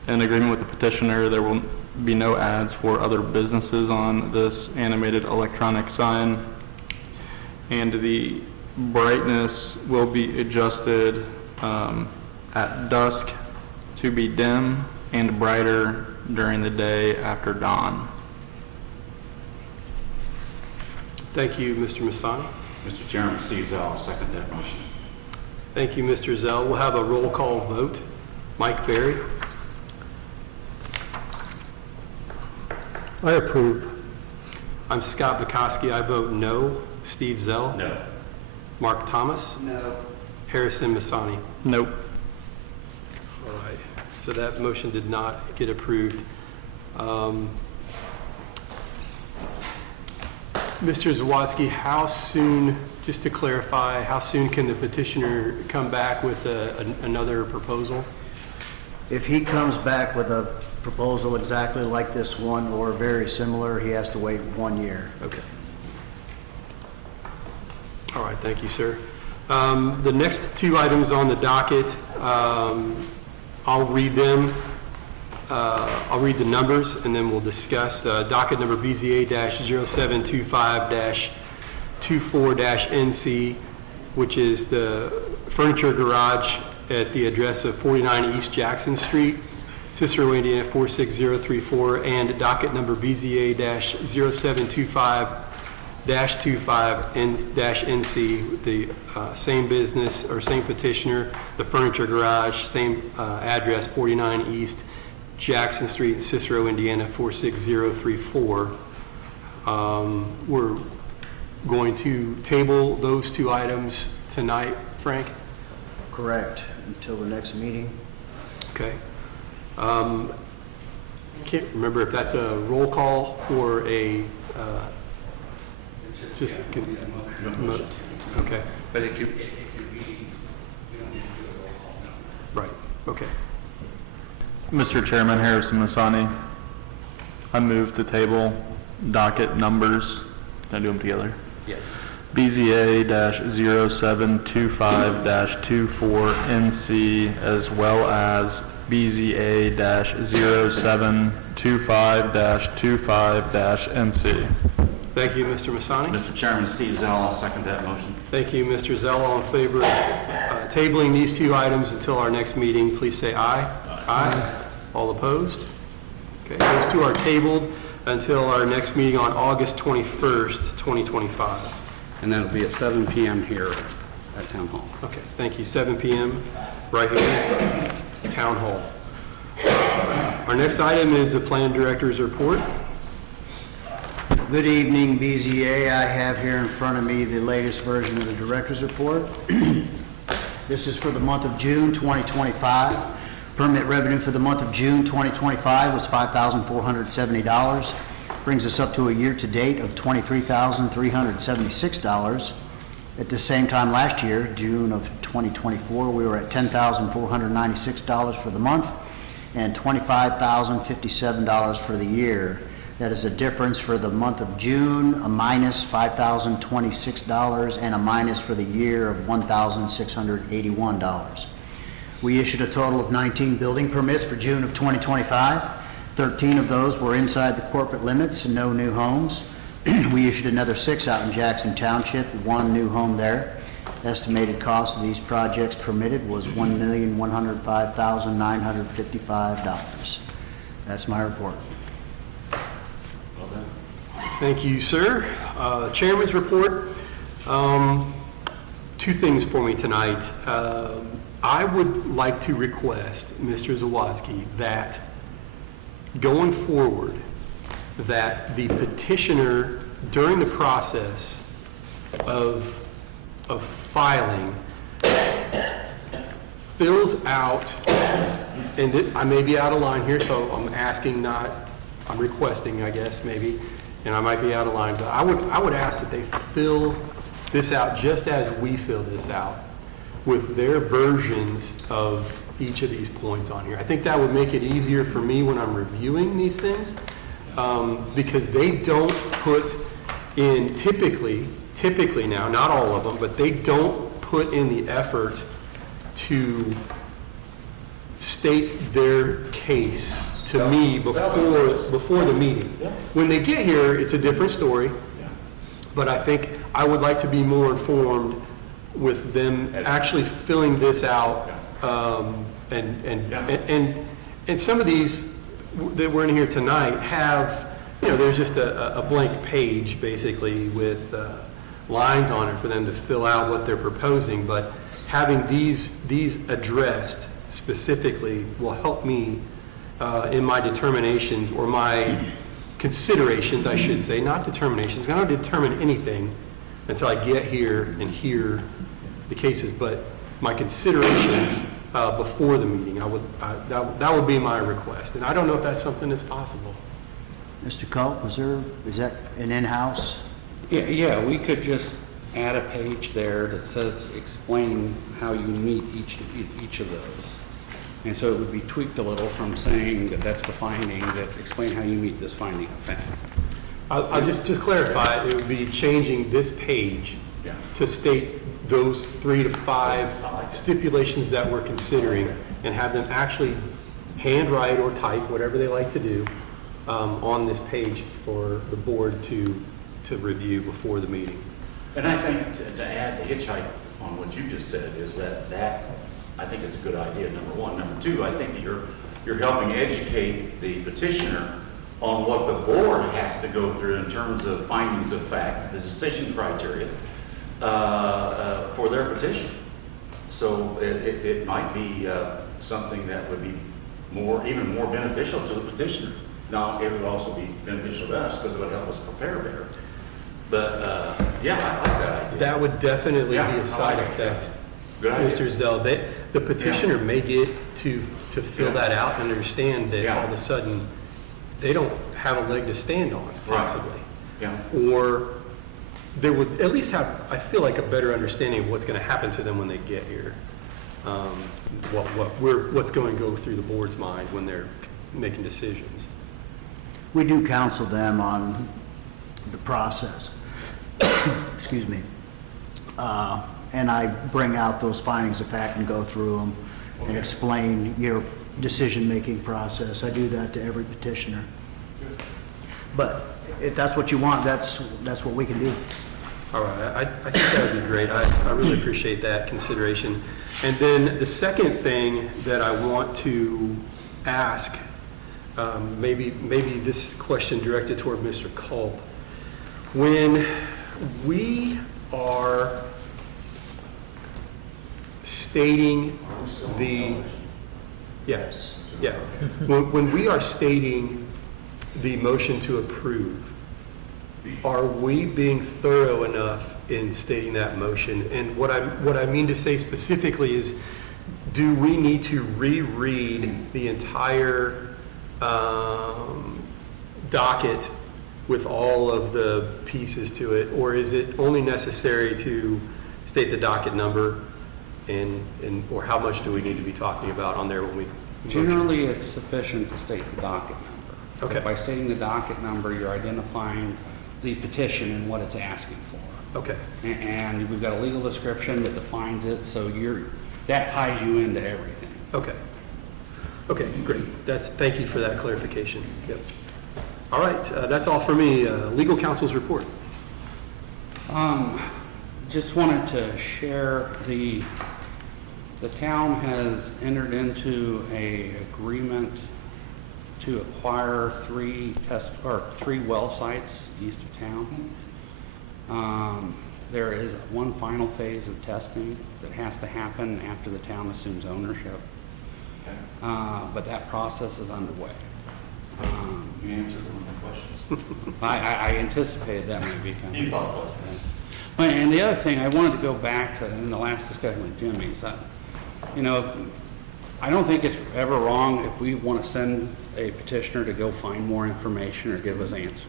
agreement with the petitioner, there will be no ads for other businesses on this animated electronic sign, and the brightness will be adjusted at dusk to be dim and brighter during the day after dawn. Thank you, Mr. Masani. Mr. Chairman, Steve Zell, I'll second that motion. Thank you, Mr. Zell. We'll have a roll call vote. Mike Berry? I approve. I'm Scott Bukowski. I vote no. Steve Zell? No. Mark Thomas? No. Harrison Masani? Nope. All right, so that motion did not get approved. Mr. Zawadzki, how soon, just to clarify, how soon can the petitioner come back with another proposal? If he comes back with a proposal exactly like this one or very similar, he has to wait 1 year. Okay. All right, thank you, sir. The next two items on the docket, I'll read them. I'll read the numbers and then we'll discuss. Docket number BZA-0725-24-NC, which is the furniture garage at the address of 49 East Jackson Street, Cicero, Indiana 46034, and docket number BZA-0725-25-NC, the same business or same petitioner, the furniture garage, same address, 49 East Jackson Street, Cicero, Indiana 46034. We're going to table those two items tonight, Frank? Correct, until the next meeting. Okay. Can't remember if that's a roll call or a, just, okay, But it could be, we don't need to do a roll call, no. right, okay. Mr. Chairman, Harrison Masani, I move to table docket numbers. Can I do them together? Yes. BZA-0725-24NC as well as BZA-0725-25-NC. Thank you, Mr. Masani. Mr. Chairman, Steve Zell, I'll second that motion. Thank you, Mr. Zell. All in favor of tabling these two items until our next meeting, please say aye. Aye. All opposed? Okay, those two are tabled until our next meeting on August 21st, 2025. And that'll be at 7 PM here at Town Hall. Okay, thank you. 7 PM, right here, Town Hall. Our next item is the Plan Director's Report. Good evening, BZA. I have here in front of me the latest version of the Director's Report. This is for the month of June 2025. Permit revenue for the month of June 2025 was $5,470. Brings us up to a year-to-date of $23,376. At the same time last year, June of 2024, we were at $10,496 for the month and $25,057 for the year. That is a difference for the month of June, a minus $5,026, and a minus for the year of $1,681. We issued a total of 19 building permits for June of 2025. 13 of those were inside the corporate limits and no new homes. We issued another 6 out in Jackson Township, 1 new home there. Estimated cost of these projects permitted was $1,105,955. That's my report. Thank you, sir. Chairman's report. Two things for me tonight. I would like to request, Mr. Zawadzki, that going forward, that the petitioner, during the process of filing, fills out, and I may be out of line here, so I'm asking not, I'm requesting, I guess, maybe, and I might be out of line, but I would ask that they fill this out just as we fill this out, with their versions of each of these points on here. I think that would make it easier for me when I'm reviewing these things, because they don't put in, typically now, not all of them, but they don't put in the effort to state their case to me before the meeting. When they get here, it's a different story, but I think I would like to be more informed with them actually filling this out. And some of these that were in here tonight have, there's just a blank page basically with lines on it for them to fill out what they're proposing, but having these addressed specifically will help me in my determinations, or my considerations, I should say, not determinations. I don't determine anything until I get here and hear the cases, but my considerations before the meeting, that would be my request. And I don't know if that's something that's possible. Mr. Culp, is that an in-house? Yeah, we could just add a page there that says, explain how you meet each of those. And so it would be tweaked a little from saying that that's the finding, that explain how you meet this finding of fact. I'll just to clarify, it would be changing this page to state those 3 to 5 stipulations that we're considering, and have them actually handwrite or type, whatever they like to do, on this page for the board to review before the meeting. And I think to add to hitchhike on what you just said is that I think is a good idea, number one. Number two, I think that you're helping educate the petitioner on what the board has to go through in terms of findings of fact, the decision criteria for their petition. So it might be something that would be even more beneficial to the petitioner. Now, it would also be beneficial to us because it would help us prepare better. But yeah, I like that idea. That would definitely be a side effect, Mr. Zell. The petitioner may get to fill that out and understand that all of a sudden they don't have a leg to stand on, possibly. Or they would at least have, I feel like, a better understanding of what's going to happen to them when they get here. What's going to go through the board's mind when they're making decisions. We do counsel them on the process. Excuse me. And I bring out those findings of fact and go through them and explain your decision-making process. I do that to every petitioner. But if that's what you want, that's what we can do. All right, I think that would be great. I really appreciate that consideration. And then the second thing that I want to ask, maybe this question directed toward Mr. Culp. When we are stating when we are stating the motion to approve, are we being thorough enough in stating that motion? And what I mean to say specifically is, do we need to reread the entire docket with all of the pieces to it, or is it only necessary to state the docket number, or how much do we need to be talking about on there when we motion? Generally, it's sufficient to state the docket number. Okay. By stating the docket number, you're identifying the petition and what it's asking for. Okay. And we've got a legal description that defines it, so that ties you into everything. Okay. Okay, great. Thank you for that clarification. Yep. All right, that's all for me. Legal counsel's report. Just wanted to share the town has entered into a agreement to acquire 3 well sites east of town. there is one final phase of testing that has to happen after the town assumes ownership. But that process is underway. You answered one of my questions. I anticipated that might be coming. You thought so? Well, and the other thing, I wanted to go back to, in the last discussion with Jimmy, is that, you know, I don't think it's ever wrong if we want to send a petitioner to go find more information or give us answers.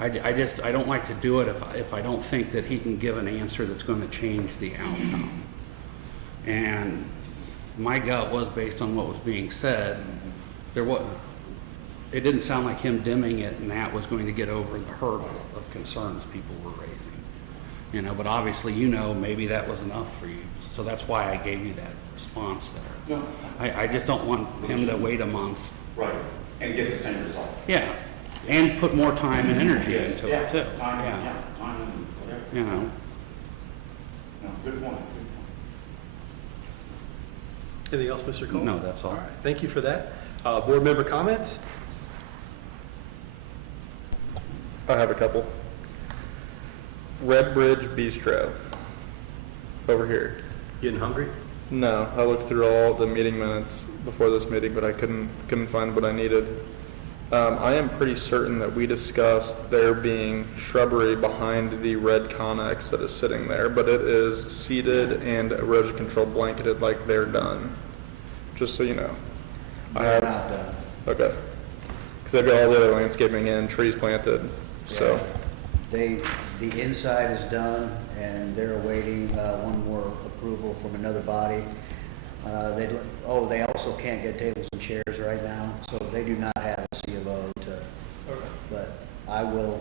I don't like to do it if I don't think that he can give an answer that's going to change the outcome. And my gut was, based on what was being said, it didn't sound like him dimming it, and that was going to get over the hurdle of concerns people were raising. You know, but obviously, you know, maybe that was enough for you. So that's why I gave you that response there. No. I just don't want him to wait a month. Right, and get the same result. Yeah, and put more time and energy Yes, into yeah, it too. time, Yeah. yeah, time and whatever. You know, No, good point, good Anything else, Mr. Cole? no, that's all. All right, thank you for that. Board member comments? I have a couple. Red Bridge Bistro, over here. Getting hungry? No, I looked through all the meeting minutes before this meeting, but I couldn't find what I needed. I am pretty certain that we discussed there being shrubbery behind the red Connex that is sitting there, but it is seeded and erosion control blanketed like they're done. Just so you know. They're not done. Okay. Because they've got all the other landscaping in, trees planted, so. The inside is done, and they're awaiting one more approval from another body. They also can't get tables and chairs right now, so they do not have a C of O to, but I will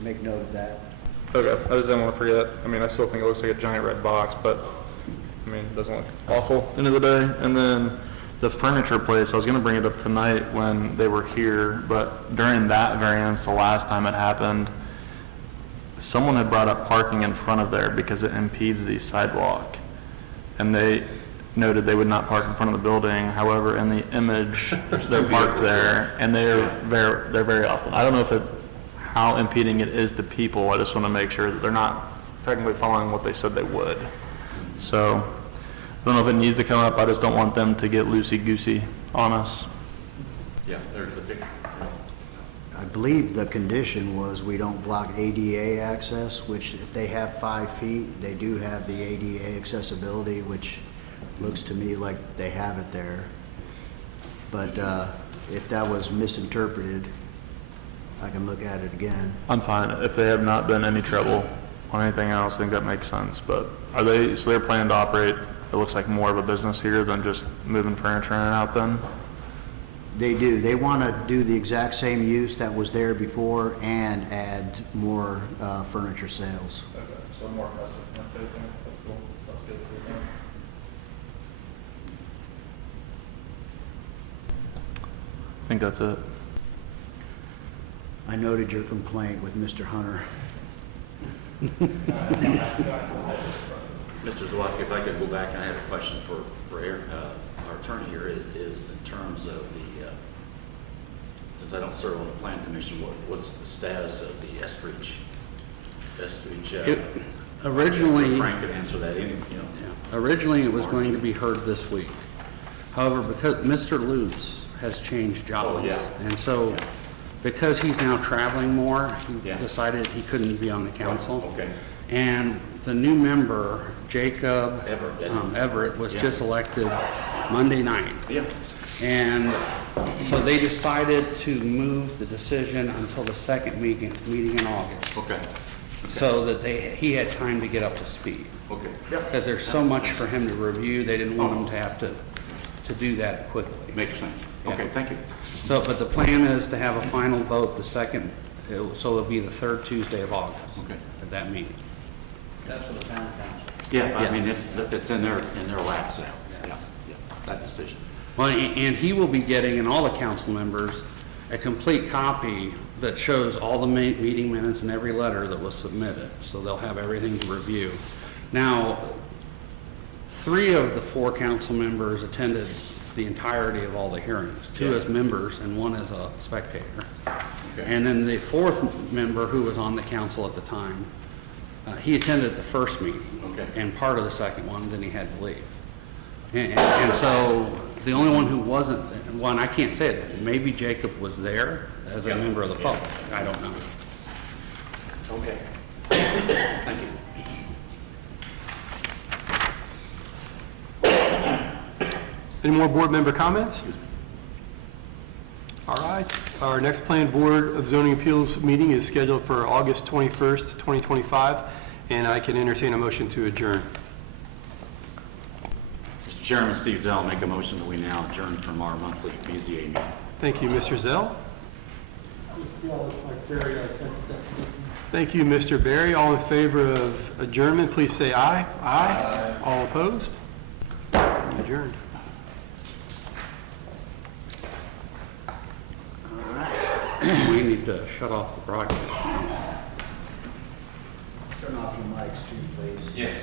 make note of that. Okay, I just didn't want to forget. I mean, I still think it looks like a giant red box, but, I mean, it doesn't look awful at the end of the day. And then the furniture place, I was going to bring it up tonight when they were here, but during that variance, the last time it happened, someone had brought up parking in front of there because it impedes the sidewalk. And they noted they would not park in front of the building. However, in the image, they're parked there, and they're very often. I don't know how impeding it is to people. I just want to make sure that they're not technically following what they said they would. So, I don't know if it needs to come up. I just don't want them to get loosey-goosey on us. Yeah, there's the big, I believe the condition was we don't block ADA access, which if they have 5 feet, they do have the ADA accessibility, which looks to me like they have it there. But if that was misinterpreted, I can look at it again. I'm fine. If they have not been any trouble on anything else, I think that makes sense. But so they're planning to operate, it looks like more of a business here than just moving furniture in and out then? They do. They want to do the exact same use that was there before and add more furniture sales. Okay, so more customer facing, that's cool, that's good. I think that's it. I noted your complaint with Mr. Hunter. Mr. Zawadzki, if I could go back, and I have a question for Aaron, our attorney here, is in terms of the, since I don't serve on the plan commission, what's the status of the Estridge? Originally, Frank could answer that, originally it was going to be heard this week. However, because Mr. Lutz has changed jobs. Oh, yeah. And so, because he's now traveling more, he Yeah. decided he couldn't be on the council. Okay. And the new member, Jacob Everett. Everett, was Yeah. just elected Monday night. Yeah. And so they decided to move the decision until the second meeting in August, Okay. so that he had time to get up to speed. Okay. Because there's so much for him to review, they didn't want him to have to do that quickly. Makes sense. Yeah. Okay, thank you. So, but the plan is to have a final vote the second, so it'll be the third Tuesday of August. Okay. At that meeting. That's for the town council. Yeah, I Yeah. mean, it's in their laps now. Yeah, that decision. Well, and he will be getting, and all the council members, a complete copy that shows all the meeting minutes and every letter that was submitted. So they'll have everything to review. Now, 3 of the 4 council members attended the entirety of all the hearings, 2 as members and 1 as a spectator. Okay. And then the 4th member, who was on the council at the time, He attended the first meeting. Okay. And part of the second one, then he had to leave. And so, the only one who wasn't, well, and I can't say that, maybe Jacob was there as a member of the public, I don't know. Okay. Thank you. Any more board member comments? All right, our next planned Board of Zoning Appeals meeting is scheduled for August 21st, 2025, and I can entertain a motion to adjourn. Mr. Chairman, Steve Zell, make a motion that we now adjourn from our monthly BZA meeting. Thank you, Mr. Zell. Thank you, Mr. Berry. All in favor of adjournment, please say aye. Aye. All opposed? Adjourned. We need to shut off the broadcast. Turn off your mics too, please. Yes.